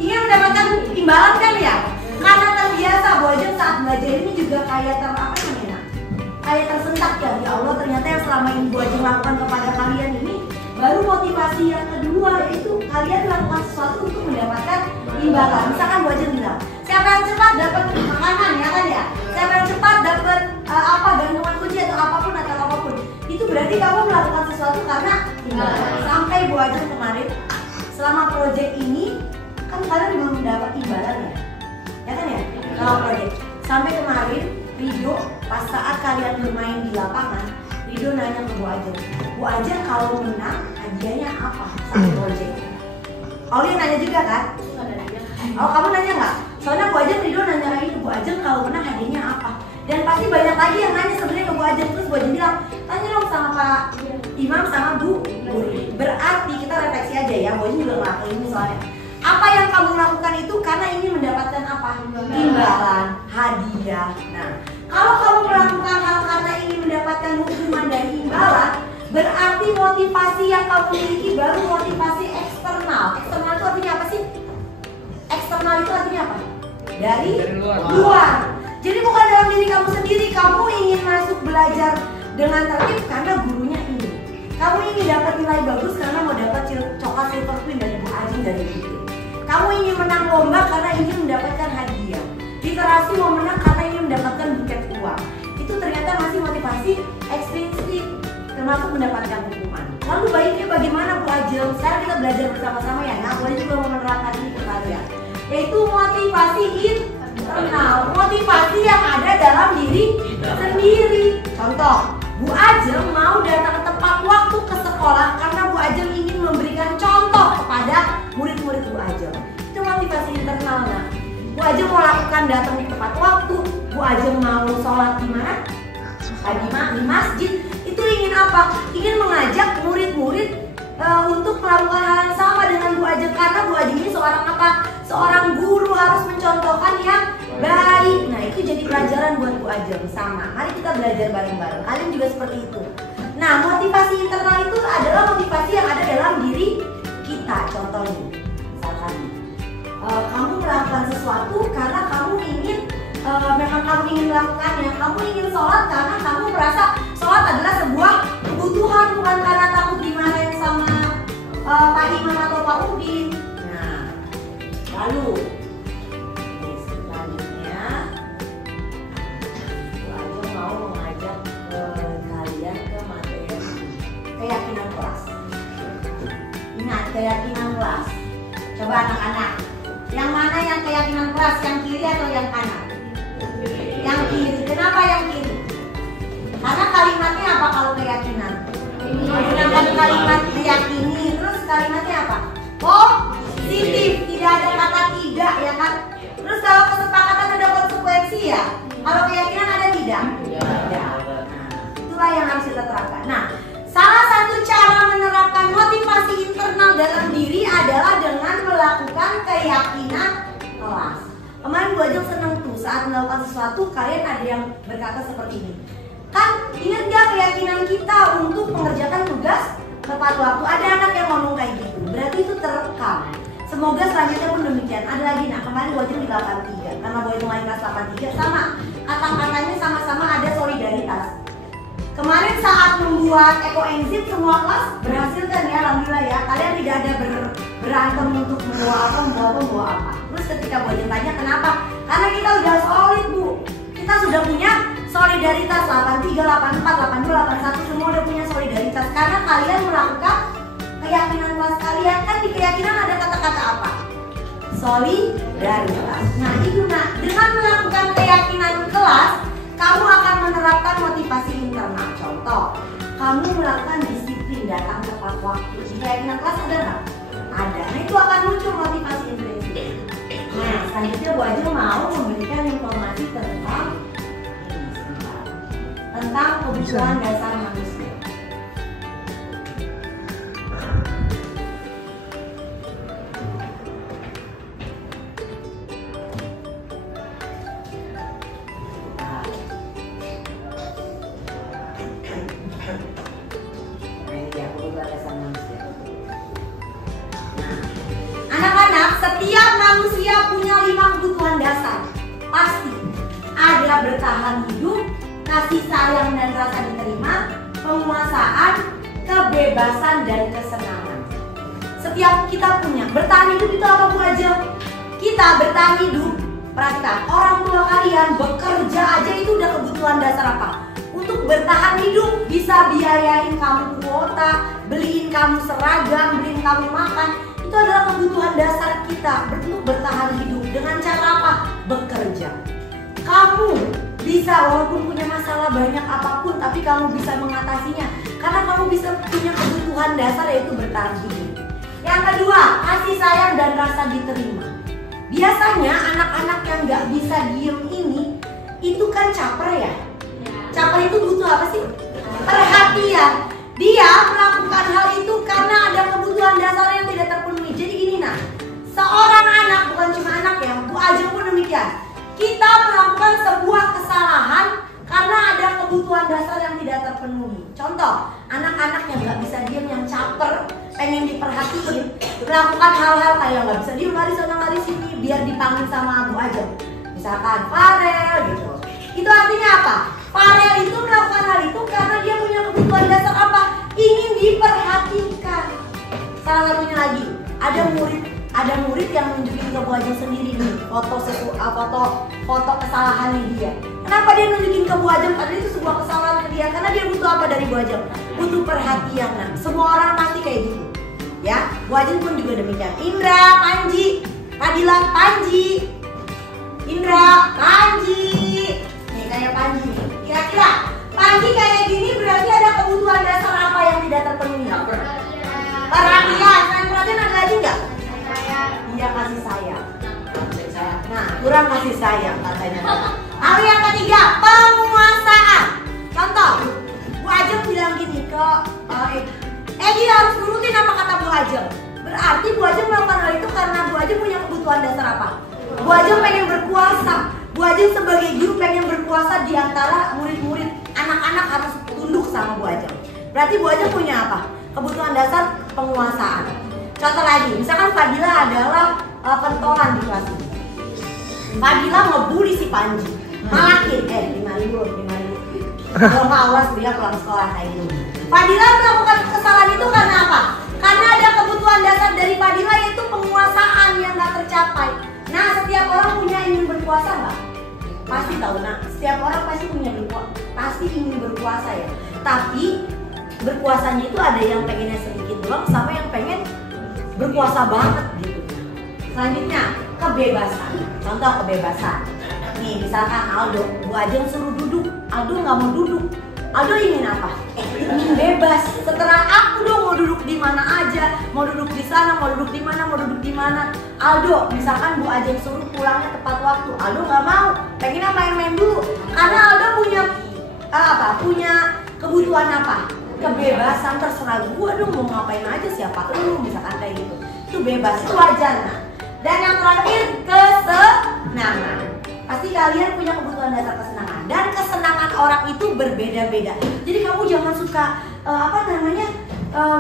Ingin mendapatkan imbalan kan ya? Karena terbiasa, Bu Ajeng saat belajar ini juga kayak kayak tersentak ya. Ya Allah, ternyata yang selama ini Bu Ajeng lakukan kepada kalian ini Baru motivasi yang kedua yaitu kalian melakukan sesuatu untuk mendapatkan imbalan. Misalkan Bu Ajeng bilang, siapa yang cepat dapat makanan ya kan ya? Siapa yang cepat dapat gantungan kunci atau apapun. Itu berarti kamu melakukan sesuatu karena imbalan. Sampai Bu Ajeng kemarin selama proyek ini kan kalian belum dapat imbalan ya kan ya? Kalau proyek sampai kemarin Rido pas saat kalian bermain di lapangan, Rido nanya ke Bu Ajeng, Bu Ajeng kalau menang hadiahnya apa satu proyek? Oli nanya juga kan? Oh kamu nanya nggak? Soalnya Bu Ajeng Rido nanya lagi ke Bu Ajeng kalau menang hadiahnya apa? Dan pasti banyak lagi yang nanya sebenarnya ke Bu Ajeng. Terus Bu Ajeng bilang, tanya dong sama Pak Imam sama Bu Guri. Berarti kita refleksi aja ya, Bu Ajeng juga ngelakuin ini soalnya. Apa yang kamu lakukan itu karena ingin mendapatkan apa? Imbalan, hadiah. Nah, kalau kamu melakukan hal karena ingin mendapatkan hukuman dan imbalan, berarti motivasi yang kamu miliki baru motivasi eksternal. Eksternal itu artinya apa sih? Eksternal itu artinya apa? Dari luar. Jadi bukan dalam diri kamu sendiri. Kamu ingin masuk belajar dengan tertib karena gurunya ini. Kamu ingin dapat nilai bagus karena mau dapat coklat silver queen dari Bu Ajeng dari Bikin. Kamu ingin menang lomba karena ingin mendapatkan hadiah. Literasi mau menang karena ingin mendapatkan buket uang. Itu ternyata masih motivasi ekstrinsik, termasuk mendapatkan hukuman. Lalu baiknya bagaimana Bu Ajeng? Sekarang kita belajar bersama-sama ya. Nah, Bu Ajeng juga mau menerapkan ini ke kalian. Yaitu motivasi internal, motivasi yang ada dalam diri sendiri. Contoh, Bu Ajeng mau datang tepat waktu ke sekolah karena Bu Ajeng ingin memberikan contoh kepada murid-murid Bu Ajeng. Itu motivasi internal. Nah, Bu Ajeng mau lakukan datang di tepat waktu. Bu Ajeng mau sholat di mana? Di masjid. Itu ingin apa? Ingin mengajak murid-murid untuk melakukan hal yang sama dengan Bu Ajeng karena Bu Ajeng ini seorang apa? Seorang guru harus mencontohkan yang baik. Nah, itu jadi pelajaran buat Bu Ajeng. Sama. Mari kita belajar bareng-bareng. Kalian juga seperti itu. Nah, motivasi internal itu adalah motivasi yang ada dalam diri kita. Contohnya, misalkan kamu melakukan sesuatu karena kamu ingin memang kamu ingin melakukannya. Kamu ingin sholat karena kamu merasa sholat adalah sebuah kebutuhan, bukan karena takut dimarahin sama Pak Imam atau Pak Udin. Nah, lalu selanjutnya Bu Ajeng mau mengajak kalian ke materi keyakinan kelas. Ingat, keyakinan kelas. Coba anak-anak, yang mana yang keyakinan kelas, yang kiri atau yang kanan? Yang kiri. Kenapa yang kiri? Karena kalimatnya apa kalau keyakinan? Menggunakan kalimat meyakini. Terus kalimatnya apa? Positif. Tidak ada kata tidak ya kan? Terus kalau kesepakatan ada konsekuensi ya? Kalau keyakinan ada tidak? Tidak. Itulah yang harus kita terapkan. Nah, salah satu cara menerapkan motivasi internal dalam diri adalah dengan melakukan keyakinan kelas. Kemarin Bu Ajeng seneng tuh saat melakukan sesuatu kalian ada yang berkata seperti ini. Kan ingat gak keyakinan kita untuk mengerjakan tugas tepat waktu? Ada anak yang ngomong kayak gitu. Berarti itu terekam. Semoga selanjutnya pun demikian. Ada lagi, nah kemarin Bu Ajeng di 83. Karena Bu Ajeng mulai kelas 83 sama. Kata-katanya sama-sama ada solidaritas. Kemarin saat membuat ekoenzim semua kelas berhasil kan ya, alhamdulillah ya. Kalian tidak ada berantem untuk membawa apa. Terus ketika Bu Ajeng tanya kenapa? Karena kita udah solid Bu. Kita sudah punya solidaritas 83, 84, 82, 81 semua udah punya solidaritas. Karena kalian melakukan keyakinan kelas kalian. Kan di keyakinan ada kata-kata apa? Solidaritas. Nah itu dengan melakukan keyakinan kelas kamu akan menerapkan motivasi internal. Contoh, kamu melakukan disiplin datang tepat waktu. Di keyakinan kelas ada nggak? Ada. Nah itu akan muncul motivasi intrinsik. Nah selanjutnya Bu Ajeng mau memberikan informasi tentang kebutuhan dasar manusia. Setiap manusia punya 5 kebutuhan dasar. Pasti ada bertahan hidup, kasih sayang dan rasa diterima, penguasaan, kebebasan dan kesenangan. Setiap kita punya. Bertahan hidup itu apa Bu Ajeng? Kita bertahan hidup, perhatikan, orang tua kalian bekerja aja itu udah kebutuhan dasar apa? Untuk bertahan hidup, bisa biayain kamu kuota, beliin kamu seragam, beliin kamu makan. Itu adalah kebutuhan dasar kita untuk bertahan hidup. Dengan cara apa? Bekerja. Kamu bisa walaupun punya masalah banyak apapun, tapi kamu bisa mengatasinya karena kamu bisa punya kebutuhan dasar, yaitu bertahan hidup. Yang kedua, kasih sayang dan rasa diterima. Biasanya anak-anak yang gak bisa diem ini itu kan caper ya. Caper itu butuh apa sih? Perhatian. Dia melakukan hal itu karena ada kebutuhan dasar yang tidak terpenuhi. Jadi gini nah, seorang anak, bukan cuma anak ya, Bu Ajeng pun demikian. Kita melakukan sebuah kesalahan karena ada kebutuhan dasar yang tidak terpenuhi. Contoh, anak-anak yang gak bisa diem, yang caper, pengen diperhatiin, melakukan hal-hal kayak gak bisa diem, lari sana lari sini, biar dipanggil sama Bu Ajeng. Misalkan Farel gitu. Itu artinya apa? Farel itu melakukan hal itu karena dia punya kebutuhan dasar apa? Ingin diperhatikan. Salah satunya lagi, ada murid yang nunjukin ke Bu Ajeng sendiri nih foto kesalahannya dia. Kenapa dia nunjukin ke Bu Ajeng? Karena itu sebuah kesalahan ke dia. Karena dia butuh apa dari Bu Ajeng? Butuh perhatian. Nah, semua orang pasti kayak gitu. Ya, Bu Ajeng pun juga demikian. Indra, Panji, Fadila, Panji, Indra, Panji. Nih kayak Panji nih. Kira-kira Panji kayak gini berarti ada kebutuhan dasar apa yang tidak terpenuhi? Perhatian. Selain perhatian ada lagi nggak? Iya, kasih sayang. Nah, kurang kasih sayang katanya. Hal yang ketiga, penguasaan. Contoh, Bu Ajeng bilang gini ke Egi harus nurutin apa kata Bu Ajeng. Berarti Bu Ajeng melakukan hal itu karena Bu Ajeng punya kebutuhan dasar apa? Bu Ajeng pengen berkuasa. Bu Ajeng sebagai guru pengen berkuasa di antara murid-murid. Anak-anak harus tunduk sama Bu Ajeng. Berarti Bu Ajeng punya apa? Kebutuhan dasar penguasaan. Contoh lagi, misalkan Fadila adalah pentolan di kelas ini. Fadila ngebully si Panji, malakin, 5.000. Kalau nggak awas dia pulang sekolah kayak gitu. Fadila melakukan kesalahan itu karena apa? Karena ada kebutuhan dasar dari Fadila, yaitu penguasaan yang nggak tercapai. Nah, setiap orang punya ingin berkuasa nggak? Pasti tahu. Nah, setiap orang pasti ingin berkuasa ya. Tapi berkuasanya itu ada yang pengennya sedikit doang, sama yang pengen berkuasa banget gitu. Selanjutnya, kebebasan. Contoh kebebasan. Nih, misalkan Aldo, Bu Ajeng suruh duduk, Aldo nggak mau duduk. Aldo ingin apa? Ingin bebas. Setelah aku dong mau duduk di mana aja, mau duduk di sana, mau duduk di mana, mau duduk di mana. Aldo, misalkan Bu Ajeng suruh pulangnya tepat waktu, Aldo nggak mau. Pengen main-main dulu. Karena Aldo punya kebutuhan apa? Kebebasan, terserah gua dong mau ngapain aja, siapa lu, misalkan kayak gitu. Itu bebas, itu wajar. Nah, dan yang terakhir, kesenangan. Pasti kalian punya kebutuhan dasar kesenangan, dan kesenangan orang itu berbeda-beda. Jadi kamu jangan suka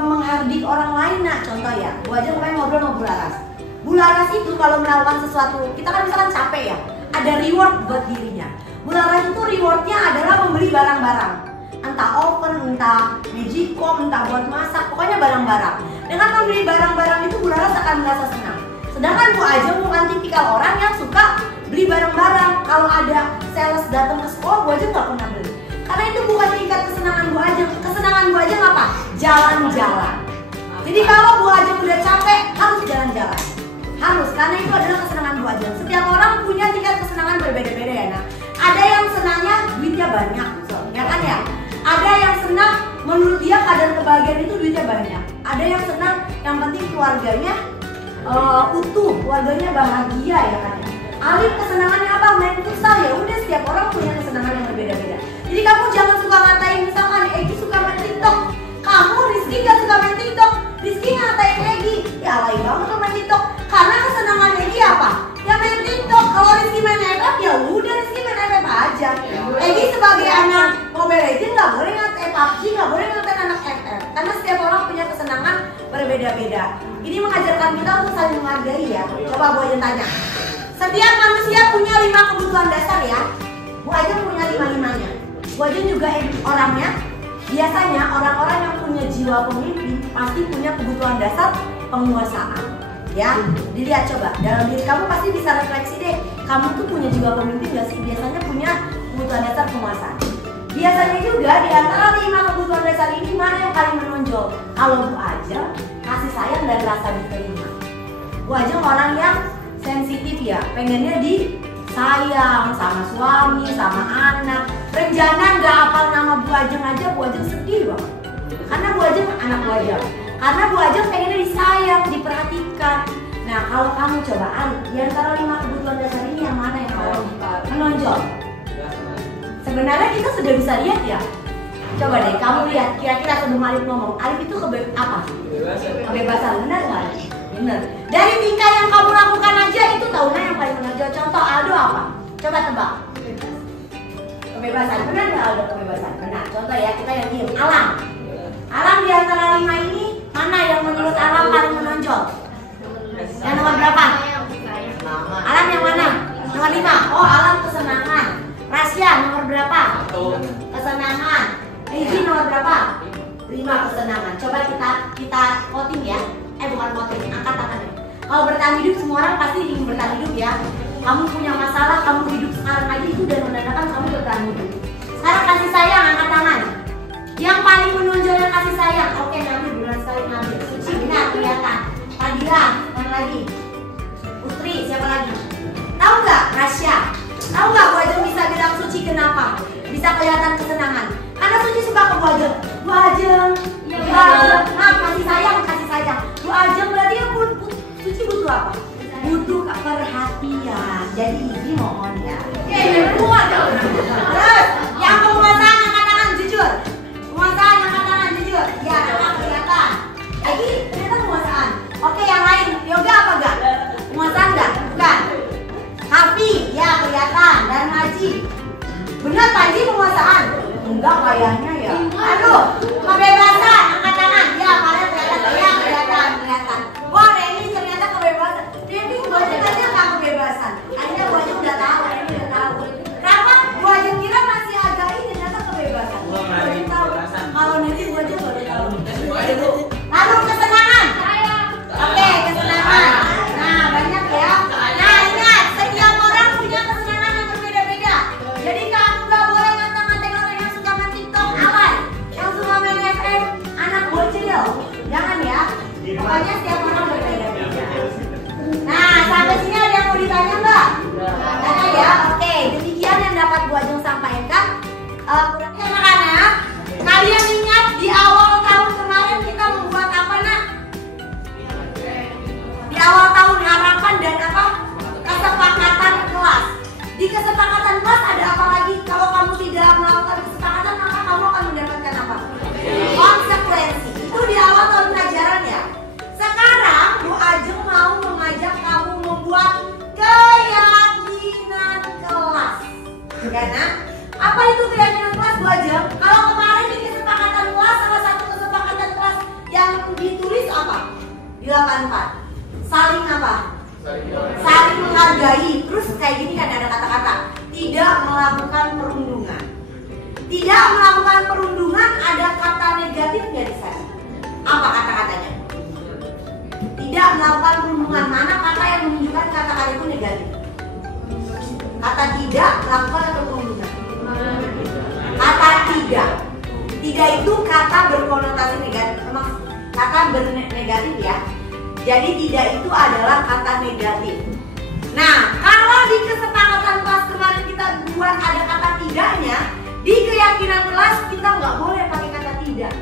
menghardik orang lain. Nah, contoh ya, Bu Ajeng kemarin ngobrol sama Bu Laras. Bu Laras itu kalau melakukan sesuatu, kita kan misalkan capek ya, ada reward buat dirinya. Bu Laras itu rewardnya adalah membeli barang-barang. Entah oven, entah magicom, entah buat masak, pokoknya barang-barang. Dengan membeli barang-barang itu Bu Laras akan merasa senang. Sedangkan Bu Ajeng bukan tipikal orang yang suka beli barang-barang. Kalau ada sales datang ke sekolah, Bu Ajeng nggak pernah beli. Karena itu bukan tingkat kesenangan Bu Ajeng. Kesenangan Bu Ajeng apa? Jalan-jalan. Jadi kalau Bu Ajeng udah capek, harus jalan-jalan. Harus, karena itu adalah kesenangan Bu Ajeng. Setiap orang punya tingkat kesenangan berbeda-beda ya. Nah, ada yang senangnya duitnya banyak, ya kan ya? Ada yang senang menurut dia kadar kebahagiaan itu duitnya banyak. Ada yang senang yang penting keluarganya utuh, keluarganya bahagia ya kan. Alif kesenangannya apa? Main futsal. Ya udah, setiap orang punya kesenangan yang berbeda-beda. Jadi kamu jangan suka ngatain, misalkan Egi suka main TikTok, kamu Rizky gak suka main TikTok, Rizky ngatain Egi, ya alay banget lo main TikTok. Karena kesenangan Egi apa? Ya main TikTok. Kalau Rizky main FF, ya udah Rizky main FF aja. Egi sebagai anak Mobile Legends nggak boleh ngatain PUBG, nggak boleh ngatain anak FF. Karena setiap orang punya kesenangan berbeda-beda. Ini mengajarkan kita untuk saling menghargai ya. Coba Bu Ajeng tanya. Setiap manusia punya 5 kebutuhan dasar ya. Bu Ajeng punya 5-5-nya. Bu Ajeng juga orangnya Biasanya orang-orang yang punya jiwa pemimpin pasti punya kebutuhan dasar penguasaan. Ya, dilihat coba dalam diri kamu pasti bisa refleksi deh. Kamu tuh punya jiwa pemimpin gak sih? Biasanya punya kebutuhan dasar penguasaan. Biasanya juga di antara 5 kebutuhan dasar ini mana yang paling menonjol? Kalau Bu Ajeng, kasih sayang dan rasa diterima. Bu Ajeng orang yang sensitif ya, pengennya disayang sama suami, sama anak. Rencana nggak hafal nama Bu Ajeng aja, Bu Ajeng sedih banget. Karena Bu Ajeng anak Bu Ajeng. Karena Bu Ajeng pengennya disayang, diperhatikan. Nah kalau kamu coba Ali, di antara 5 kebutuhan dasar ini yang mana yang paling menonjol? Sebenarnya kita sudah bisa lihat ya. Coba deh kamu lihat kira-kira sebelum Alif ngomong, Alif itu apa? Kebebasan, benar nggak? Benar. Dari tingkah yang kamu lakukan aja itu tahunan yang paling menonjol. Contoh Aldo apa? Coba tebak. Kebebasan, benar nggak Aldo kebebasan? Benar. Contoh ya kita yang diem. Alam. Alam di antara 5 ini mana yang menurut Alam paling menonjol? Yang nomor berapa? Alam yang mana? Nomor 5. Oh Alam kesenangan. Rasya nomor berapa? Kesenangan. Izzy nomor berapa? 5 kesenangan. Coba kita voting ya. Bukan voting, angkat tangannya. Kalau bertahan hidup semua orang pasti ingin bertahan hidup ya. Kamu punya masalah, kamu hidup sekarang aja itu udah menandakan kamu bertahan hidup. Sekarang kasih sayang, angkat tangan. Yang paling menonjolnya kasih sayang. Oke, ngambil bulan sekali ngambil. Suci benar kelihatan. Fadila, yang lagi. Putri, siapa lagi? Tahu nggak? Rasya. Tahu nggak Bu Ajeng bisa bilang Suci kenapa? Bisa kelihatan kesenangan. Karena Suci suka ke Bu Ajeng. Bu Ajeng, Bu Ajeng, kasih sayang, kasih sayang. Bu Ajeng berarti yang Suci butuh apa? Butuh perhatian. Jadi Izzy mohon ya. Kuat dong. Terus yang penguasaan angkat tangan jujur. Penguasaan angkat tangan jujur. Ya, nampak kelihatan. Lagi ternyata penguasaan. Oke, yang lain yoga apa enggak? Penguasaan enggak? Bukan. Hafi, ya kelihatan. Dan Haji. Benar Haji penguasaan? Enggak kayaknya ya. Aduh, kebebasan angkat tangan. Ya, kalian kelihatan. Ya, kelihatan. Wah, Reni ternyata kebebasan. Reni Bu Ajeng aja nggak kebebasan. Akhirnya Bu Ajeng udah tahu, Reni udah tahu. Kenapa Bu Ajeng kira masih agak ini ternyata kebebasan. Bu Ajeng tahu. Kalau nanti Bu Ajeng baru tahu. Lalu kesenangan. Oke, kesenangan. Nah, banyak ya. Nah, ingat, setiap orang punya kesenangan yang berbeda-beda. Jadi kamu nggak boleh ngata-ngatain orang yang suka main TikTok alay, yang suka main FM, anak bocil. Jangan ya. Pokoknya setiap orang berbeda-beda. Nah, sampai sini ada yang mau ditanya Mbak? Tanya ya. Oke, demikian yang dapat Bu Ajeng sampaikan. Anak-anak, kalian ingat di awal tahun kemarin kita membuat apa nak? Di awal tahun harapan dan apa? Kesepakatan kelas. Di kesepakatan kelas ada apa lagi? Kalau kamu tidak melakukan kesepakatan, maka kamu akan mendapatkan apa? Konsekuensi. Itu di awal tahun pelajaran ya. Sekarang Bu Ajeng mau mengajak kamu membuat keyakinan kelas. Karena apa itu keyakinan kelas Bu Ajeng? Kalau kemarin di kesepakatan kelas, salah satu kesepakatan kelas yang ditulis apa? Di 84. Saling apa? Saling menghargai. Terus kayak gini kan ada kata-kata tidak melakukan perundungan. Tidak melakukan perundungan ada kata negatif nggak di sana? Apa kata-katanya? Tidak melakukan perundungan. Mana kata yang menunjukkan kata-kata itu negatif? Kata tidak melakukan atau perundungan? Kata tidak. Tidak itu kata berkonotasi negatif. Memang kata bernegatif ya. Jadi tidak itu adalah kata negatif. Nah, kalau di kesepakatan kelas kemarin kita buat ada kata tidaknya, di keyakinan kelas kita nggak boleh pakai kata tidak.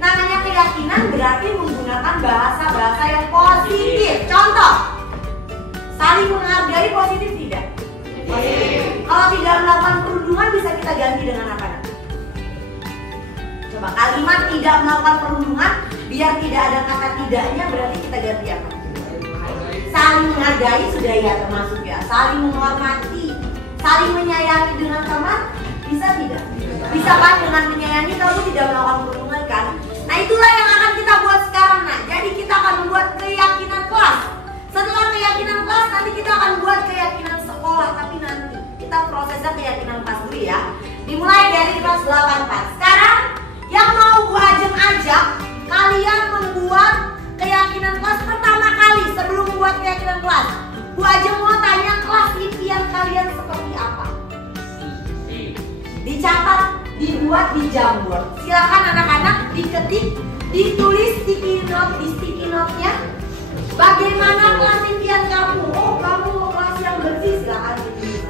Namanya keyakinan berarti menggunakan bahasa-bahasa yang positif. Contoh, saling menghargai positif tidak? Positif. Kalau tidak melakukan perundungan bisa kita ganti dengan apa? Coba kalimat tidak melakukan perundungan biar tidak ada kata tidaknya berarti kita ganti apa? Saling menghargai sudah ya termasuk ya. Saling menghormati, saling menyayangi dengan teman bisa tidak? Bisa kan dengan menyayangi kamu tidak melakukan perundungan kan? Nah itulah yang akan kita buat sekarang nah. Jadi kita akan membuat keyakinan kelas. Setelah keyakinan kelas nanti kita akan buat keyakinan sekolah. Tapi nanti kita prosesnya keyakinan kelas dulu ya. Dimulai dari kelas 84. Sekarang Yang mau Bu Ajeng ajak, kalian membuat keyakinan kelas pertama kali sebelum buat keyakinan kelas. Bu Ajeng mau tanya kelas impian kalian seperti apa? Dicatat, dibuat di Jamboard. Silakan anak-anak diketik, ditulis sticky note-nya. Bagaimana kelas impian kamu? Oh, kamu mau kelas yang bersih, silakan ditulis.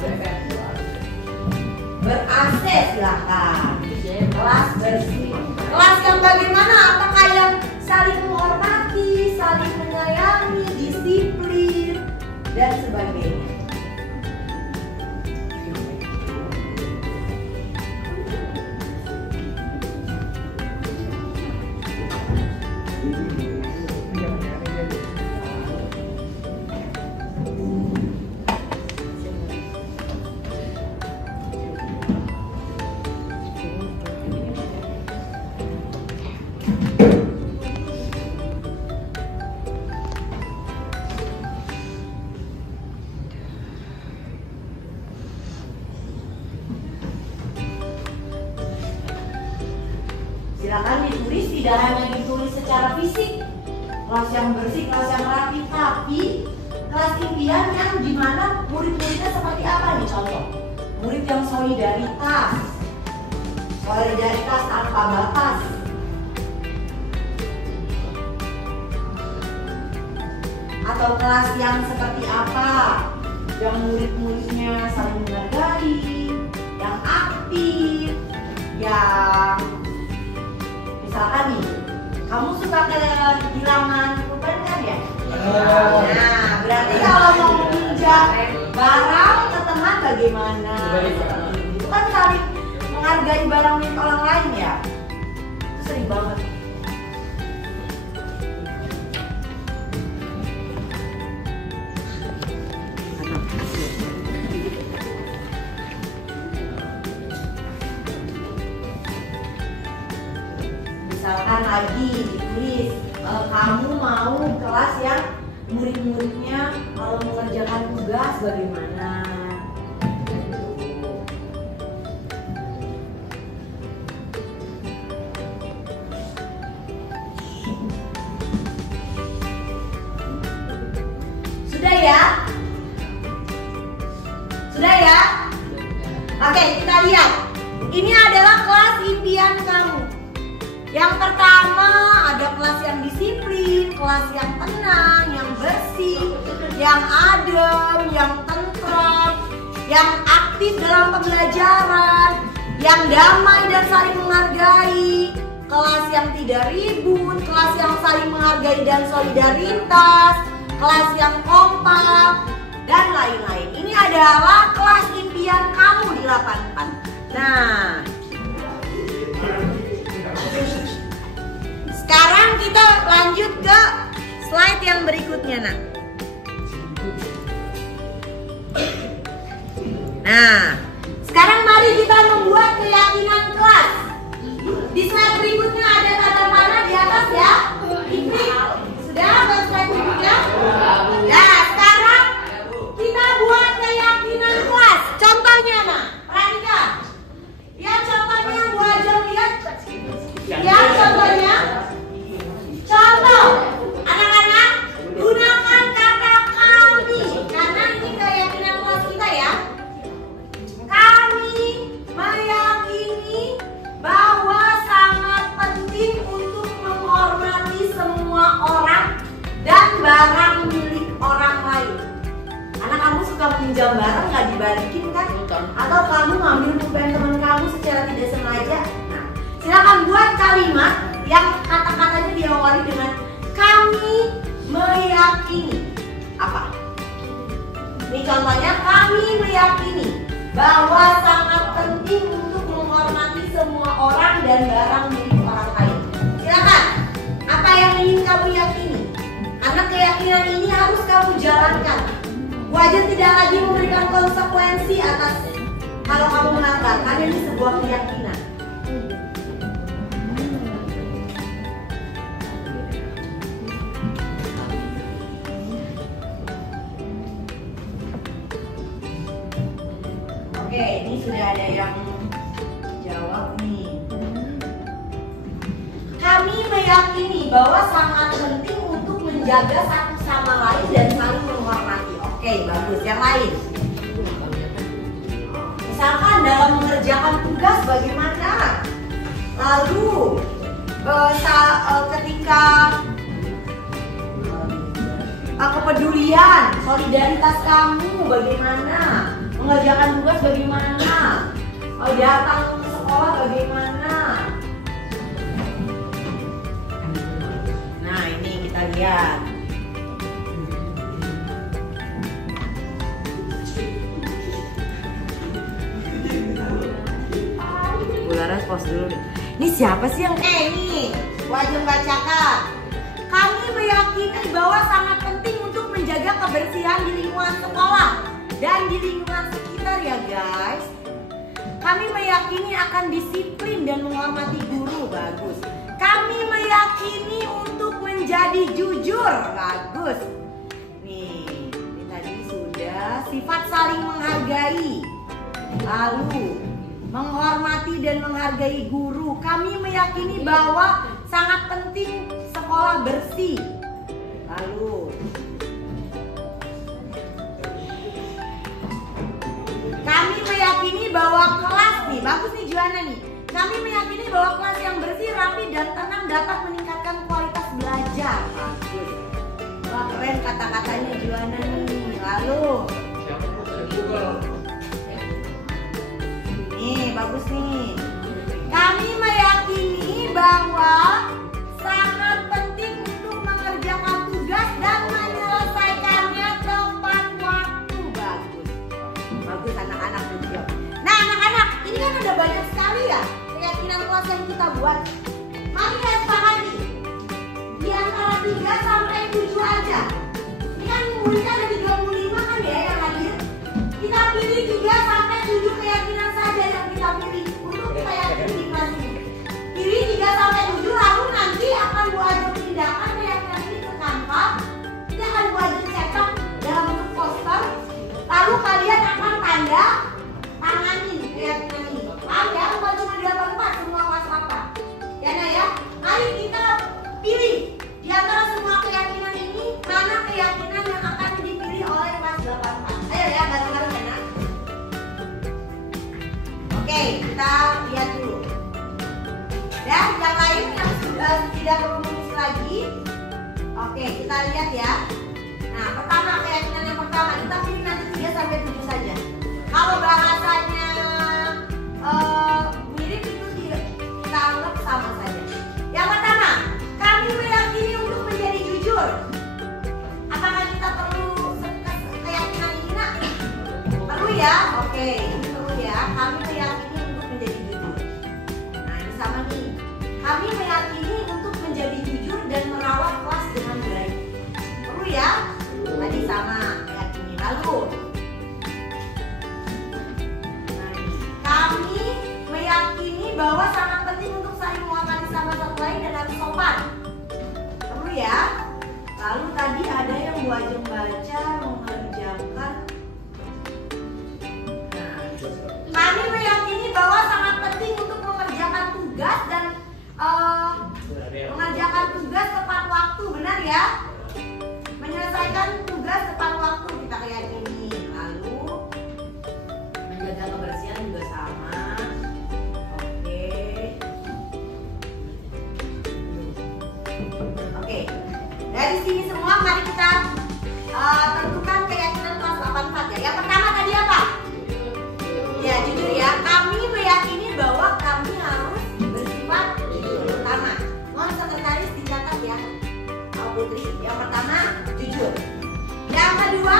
Ber-AC silakan. Kelas bersih. Kelas yang bagaimana? Apakah yang saling menghormati, saling menyayangi, disiplin, dan sebagainya. Silakan ditulis, tidak hanya ditulis secara fisik, kelas yang bersih, kelas yang rapi, tapi kelas impian yang dimana murid-muridnya seperti apa nih contoh? Murid yang solidaritas tanpa batas. Atau kelas yang seperti apa? Yang murid-muridnya saling menghargai, yang aktif, yang misalkan nih, kamu suka kehilangan pulpen kan ya? Nah, berarti kalau mau meminjam barang ke teman bagaimana? Itu kan saling menghargai barang milik orang lain ya? Itu sering banget. Misalkan lagi ditulis, kamu mau kelas yang murid-muridnya kalau mengerjakan tugas bagaimana? Sudah ya? Sudah ya? Oke, kita lihat. Ini adalah kelas impian kamu. Yang pertama ada kelas yang disiplin, kelas yang tenang, yang bersih, yang adem, yang tentram, yang aktif dalam pembelajaran, yang damai dan saling menghargai, kelas yang tidak ribut, kelas yang saling menghargai dan solidaritas, kelas yang kompak, dan lain-lain. Ini adalah kelas impian kamu di 84. Nah, sekarang kita lanjut ke slide yang berikutnya, nak. Nah, sekarang mari kita membuat keyakinan kelas. Di slide berikutnya ada tanda panah di atas ya. Ini sudah ke slide berikutnya. Nah, sekarang kita buat keyakinan kelas. Contohnya, nak, perhatikan. Lihat contohnya, Bu Ajeng lihat. Lihat contohnya. Contoh, anak-anak gunakan kata kami karena ini keyakinan kelas kita ya. Kami meyakini bahwa sangat penting untuk menghormati semua orang dan barang milik orang lain. Anak kamu suka pinjam barang nggak dibalikin kan? Atau kamu ngambil pulpen teman kamu secara tidak sengaja? Nah, silakan buat kalimat yang kata-katanya diawali dengan kami meyakini. Apa? Ini contohnya, kami meyakini bahwa sangat penting untuk menghormati semua orang dan barang milik orang lain. Silakan. Apa yang ingin kamu yakini? Karena keyakinan ini harus kamu jalankan. Wajar tidak lagi memberikan konsekuensi atas kalau kamu melanggar. Ini sebuah keyakinan. Oke, ini sudah ada yang jawab nih. meyakini bahwa sangat penting untuk menjaga satu sama lain dan saling menghormati. Oke, bagus. Yang lain? Misalkan dalam mengerjakan tugas bagaimana? Lalu ketika kepedulian, solidaritas kamu bagaimana? Mengerjakan tugas bagaimana? Datang ke sekolah bagaimana? Nah, ini kita lihat. Bu Laras pause dulu. Ini siapa sih yang ini? Wajib bacakan. Kami meyakini bahwa sangat penting untuk menjaga kebersihan di lingkungan sekolah dan di lingkungan sekitar ya guys. Kami meyakini akan disiplin dan menghormati guru. Bagus. Kami meyakini untuk menjadi jujur. Bagus. Nih, ini tadi sudah. Sifat saling menghargai. Lalu menghormati dan menghargai guru. Kami meyakini bahwa sangat penting sekolah bersih. Lalu kami meyakini bahwa kelas nih, bagus nih Juana nih. Kami meyakini bahwa kelas yang bersih, rapi dan tenang dapat meningkatkan kualitas belajar. Bagus. Wah, keren kata-katanya Juana nih. Lalu nih, bagus nih. Kami meyakini bahwa sangat penting untuk mengerjakan tugas dan menyelesaikannya tepat waktu. Bagus. Bagus anak-anak berjuang. Nah, anak-anak, ini kan ada banyak sekali ya keyakinan kelas yang kita buat. Mari kita sepakati. Di antara 3 sampai 7 aja. Ini kan muridnya ada 35 kan ya yang hadir. Kita pilih 3 sampai 7 keyakinan saja yang kita pilih untuk kita yakini di kelas ini. Pilih 3 sampai 7, lalu nanti akan Bu Ajeng pindahkan keyakinan ini ke Canva. Ini akan Bu Ajeng cetak dalam bentuk poster. Lalu kalian akan tanda tanganin keyakinan ini. Paham ya? Bukan cuma di 84 semua kelas 8. Ya Nah ya? Mari kita pilih di antara semua keyakinan ini mana keyakinan yang akan dipilih oleh kelas 84. Ayo ya, bareng-bareng ya Nak. Oke, kita lihat dulu. Dan yang lain yang sudah tidak berfungsi lagi. Oke, kita lihat ya. Nah, pertama keyakinan yang pertama kita pilih nanti 3 sampai 7 saja. Kalau bahasanya mirip itu kita anggap sama saja. Yang pertama, kami meyakini untuk menjadi jujur. Apakah kita perlu keyakinan ini Nak? Perlu ya? Oke, ini perlu ya. Kami meyakini untuk menjadi jujur. Nah, ini sama nih. Kami meyakini untuk menjadi jujur dan merawat kelas dengan baik. Perlu ya? Tadi sama meyakini. Lalu kami meyakini bahwa sangat penting untuk saling menghormati sama satu lain dan harus sopan. Perlu ya? Lalu tadi ada yang Bu Ajeng baca mengerjakan. Kami meyakini bahwa sangat penting untuk mengerjakan tugas dan mengerjakan tugas tepat waktu. Benar ya? Menyelesaikan tugas tepat waktu kita keyakini. Lalu menjaga kebersihan juga sama. Oke. Dari sini semua mari kita tentukan keyakinan kelas 84 ya. Yang pertama tadi apa? Ya, jujur ya. Kami meyakini bahwa kami harus bersifat jujur. Pertama, mohon sekretaris dicatat ya, Pak Putri. Yang pertama, jujur. Yang kedua,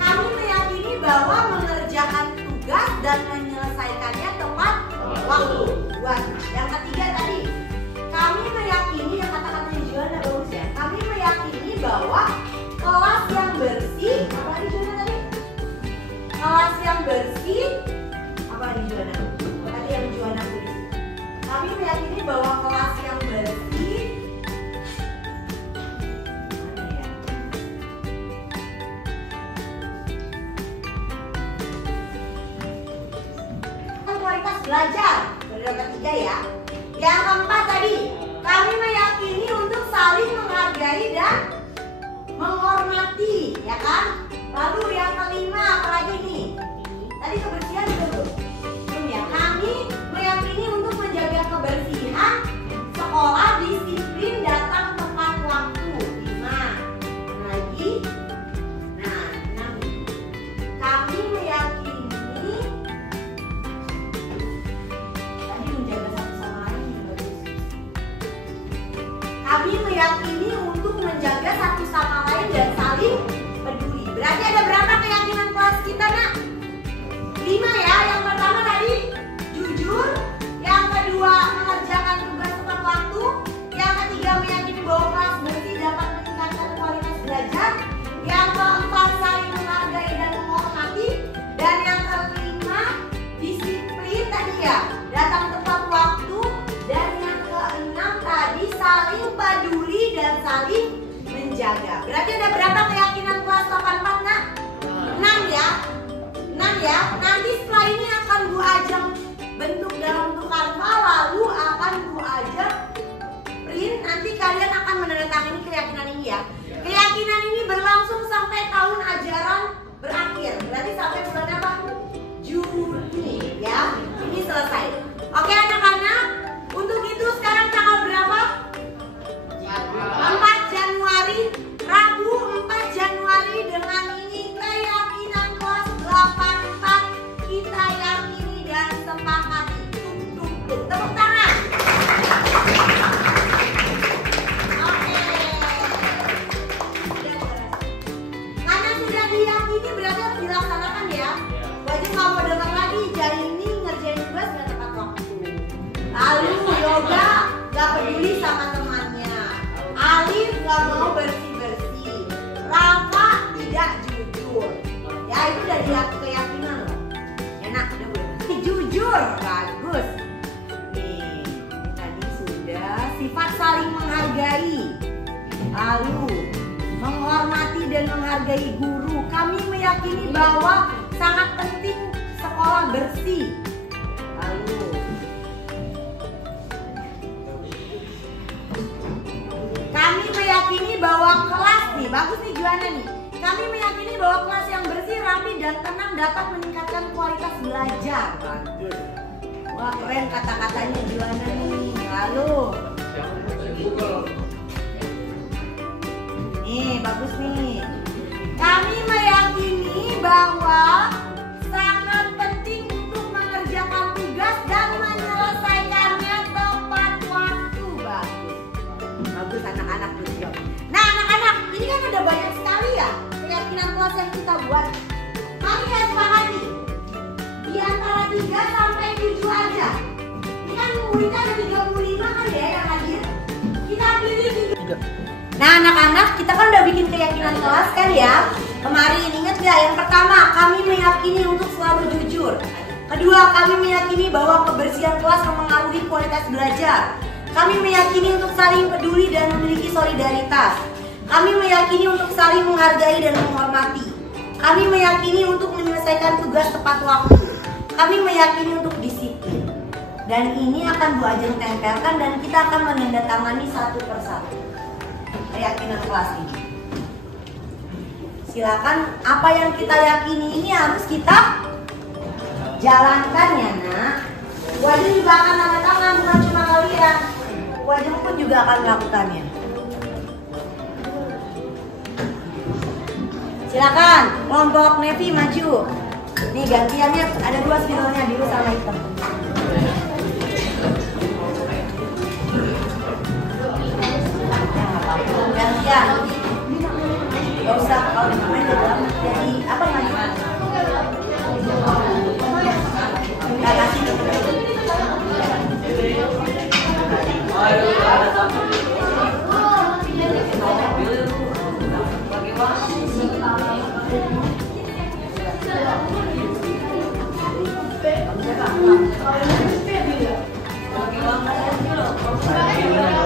kami meyakini bahwa mengerjakan tugas dan menyelesaikannya tepat waktu. Yang ketiga tadi, kami meyakini, yang kata-katanya Juana bagus ya. Kami meyakini bahwa kelas yang bersih, apa tadi Juana tadi? Kelas yang bersih, apa di Juana? Tadi yang Juana tulis. Kami meyakini bahwa kelas yang bersih, mana ya? Kualitas belajar. Dari yang ketiga ya. Yang keempat tadi, Kami meyakini untuk saling menghargai dan menghormati, ya kan? Lalu yang kelima apalagi nih? Tadi kebersihan belum? Belum ya. Kami meyakini untuk menjaga kebersihan sekolah, disiplin, datang tepat waktu. 5 lagi. Nah, 6. Kami meyakini tadi menjaga satu sama lain. Kami meyakini untuk menjaga satu sama lain dan saling peduli. Berarti ada berapa keyakinan kelas kita, Nak? 5 ya. Yang pertama tadi jujur, yang kedua mengerjakan tugas tepat waktu, yang ketiga meyakini bahwa kelas bersih dapat meningkatkan kualitas belajar, yang keempat saling menghargai dan menghormati, dan yang kelima disiplin tadi ya, datang tepat waktu, dan yang keenam tadi saling peduli dan saling menjaga. Berarti ada berapa keyakinan kelas 84, Nak? 6 ya. 6 ya. Nanti setelah ini akan Bu ajak bentuk dalam bentuk Canva, lalu akan Bu ajak print. Nanti kalian akan menandatangani keyakinan ini ya. Keyakinan ini berlangsung sampai tahun ajaran berakhir. Berarti sampai bulan apa? Juni ya. Ini selesai. Oke anak-anak. Untuk itu sekarang tanggal berapa? 4 Januari. Rabu 4 Januari. Dengan ini keyakinan kelas 84 kita yakini dan sepakati. Tepuk tangan. Oke. Karena sudah diyakini berarti harus dilaksanakan ya. Wajib nggak mau dengar lagi. Jadi ini ngerjain tugas nggak tepat waktu. Lalu yoga nggak peduli sama temannya. Alif nggak mau bersih-bersih. Rafa tidak jujur. Ya itu udah keyakinan loh. Enak udah belum? Jujur, bagus. Nih, tadi sudah sifat saling menghargai. Lalu menghormati dan menghargai guru. Kami meyakini bahwa sangat penting sekolah bersih. Lalu kami meyakini bahwa kelas nih, bagus nih Juana nih. Kami meyakini bahwa kelas yang bersih, rapi, dan tenang dapat meningkatkan kualitas belajar. Bagus. Wah keren kata-katanya Juana nih. Lalu nih bagus nih. Kami meyakini bahwa sangat penting untuk mengerjakan tugas dan menyelesaikannya tepat waktu. Bagus. Bagus anak-anak berjuang. Nah anak-anak, ini kan ada banyak sekali ya keyakinan kelas yang kita buat. Kami harus sepakati di antara 3 sampai 7 aja. Ini kan muridnya ada 35 kan ya yang hadir. Kita pilih 3. Nah anak-anak, kita kan udah bikin keyakinan kelas kan ya. Kemarin ingat gak? Yang pertama, kami meyakini untuk selalu jujur. Kedua, kami meyakini bahwa kebersihan kelas mempengaruhi kualitas belajar. Kami meyakini untuk saling peduli dan memiliki solidaritas. Kami meyakini untuk saling menghargai dan menghormati. Kami meyakini untuk menyelesaikan tugas tepat waktu. Kami meyakini untuk disiplin. Dan ini akan Bu Ajeng tempelkan dan kita akan menandatangani satu persatu keyakinan kelas ini. Silakan, apa yang kita yakini ini harus kita jalankan ya nak. Bu Ajeng juga akan tanda tangan, bukan cuma kalian. Bu Ajeng pun juga akan melakukannya. Silakan, kelompok Nevi maju. Nih gantiannya ada 2 spidolnya, biru sama hitam. Gantian. Gak usah kalau main di dalam jadi apa namanya? Gak kasih.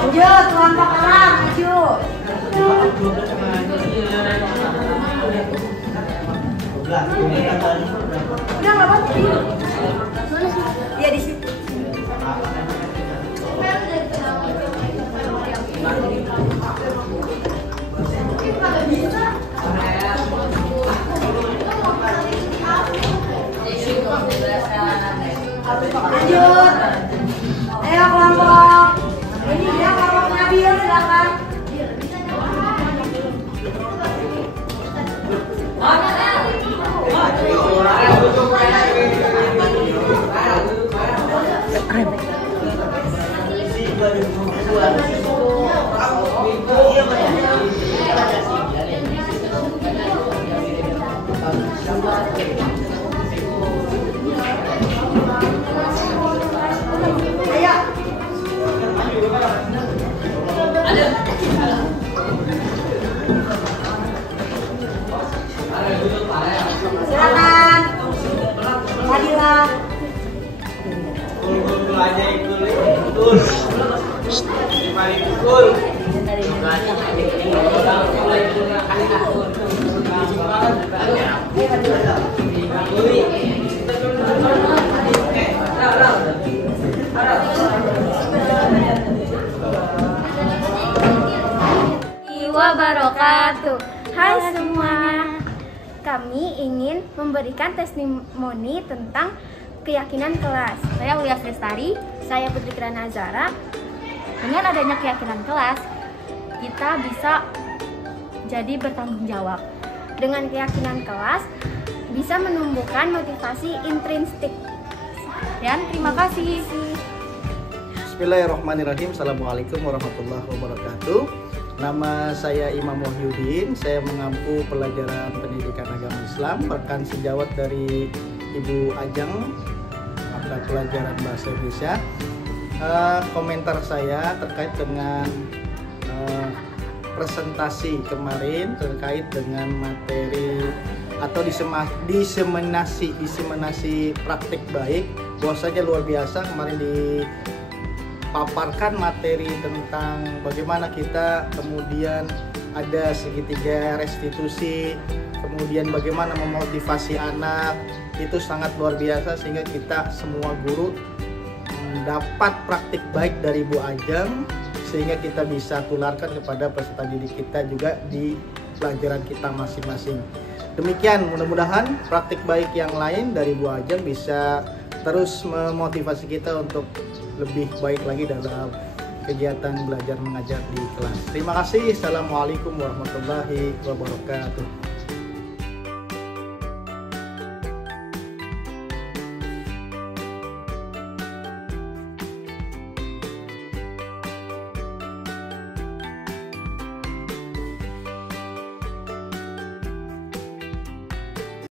Lanjut, kelompok orang maju. Udah nggak apa-apa. Iya di situ. Silakan. Fadila. Guru aja itu betul. Mari betul. Wabarakatuh. Hai semuanya. Kami ingin memberikan testimoni tentang keyakinan kelas. Saya Ulias Lestari, saya Putri Kirana Azara. Dengan adanya keyakinan kelas, kita bisa jadi bertanggung jawab. Dengan keyakinan kelas, bisa menumbuhkan motivasi intrinsik. Dan terima kasih. Bismillahirrahmanirrahim. Assalamualaikum warahmatullahi wabarakatuh. Nama saya Imam Wahyudin. Saya mengampu pelajaran pendidikan agama Islam, rekan sejawat dari Ibu Ajeng, mata pelajaran bahasa Indonesia. Komentar saya terkait dengan presentasi kemarin terkait dengan materi atau diseminasi praktik baik, bahwasanya luar biasa kemarin dipaparkan materi tentang bagaimana kita kemudian ada segitiga restitusi, kemudian bagaimana memotivasi anak, itu sangat luar biasa sehingga kita semua guru dapat praktik baik dari Bu Ajeng sehingga kita bisa tularkan kepada peserta didik kita juga di pelajaran kita masing-masing. Demikian, mudah-mudahan praktik baik yang lain dari Bu Ajeng bisa terus memotivasi kita untuk lebih baik lagi dalam kegiatan belajar mengajar di kelas. Terima kasih. Assalamualaikum warahmatullahi wabarakatuh.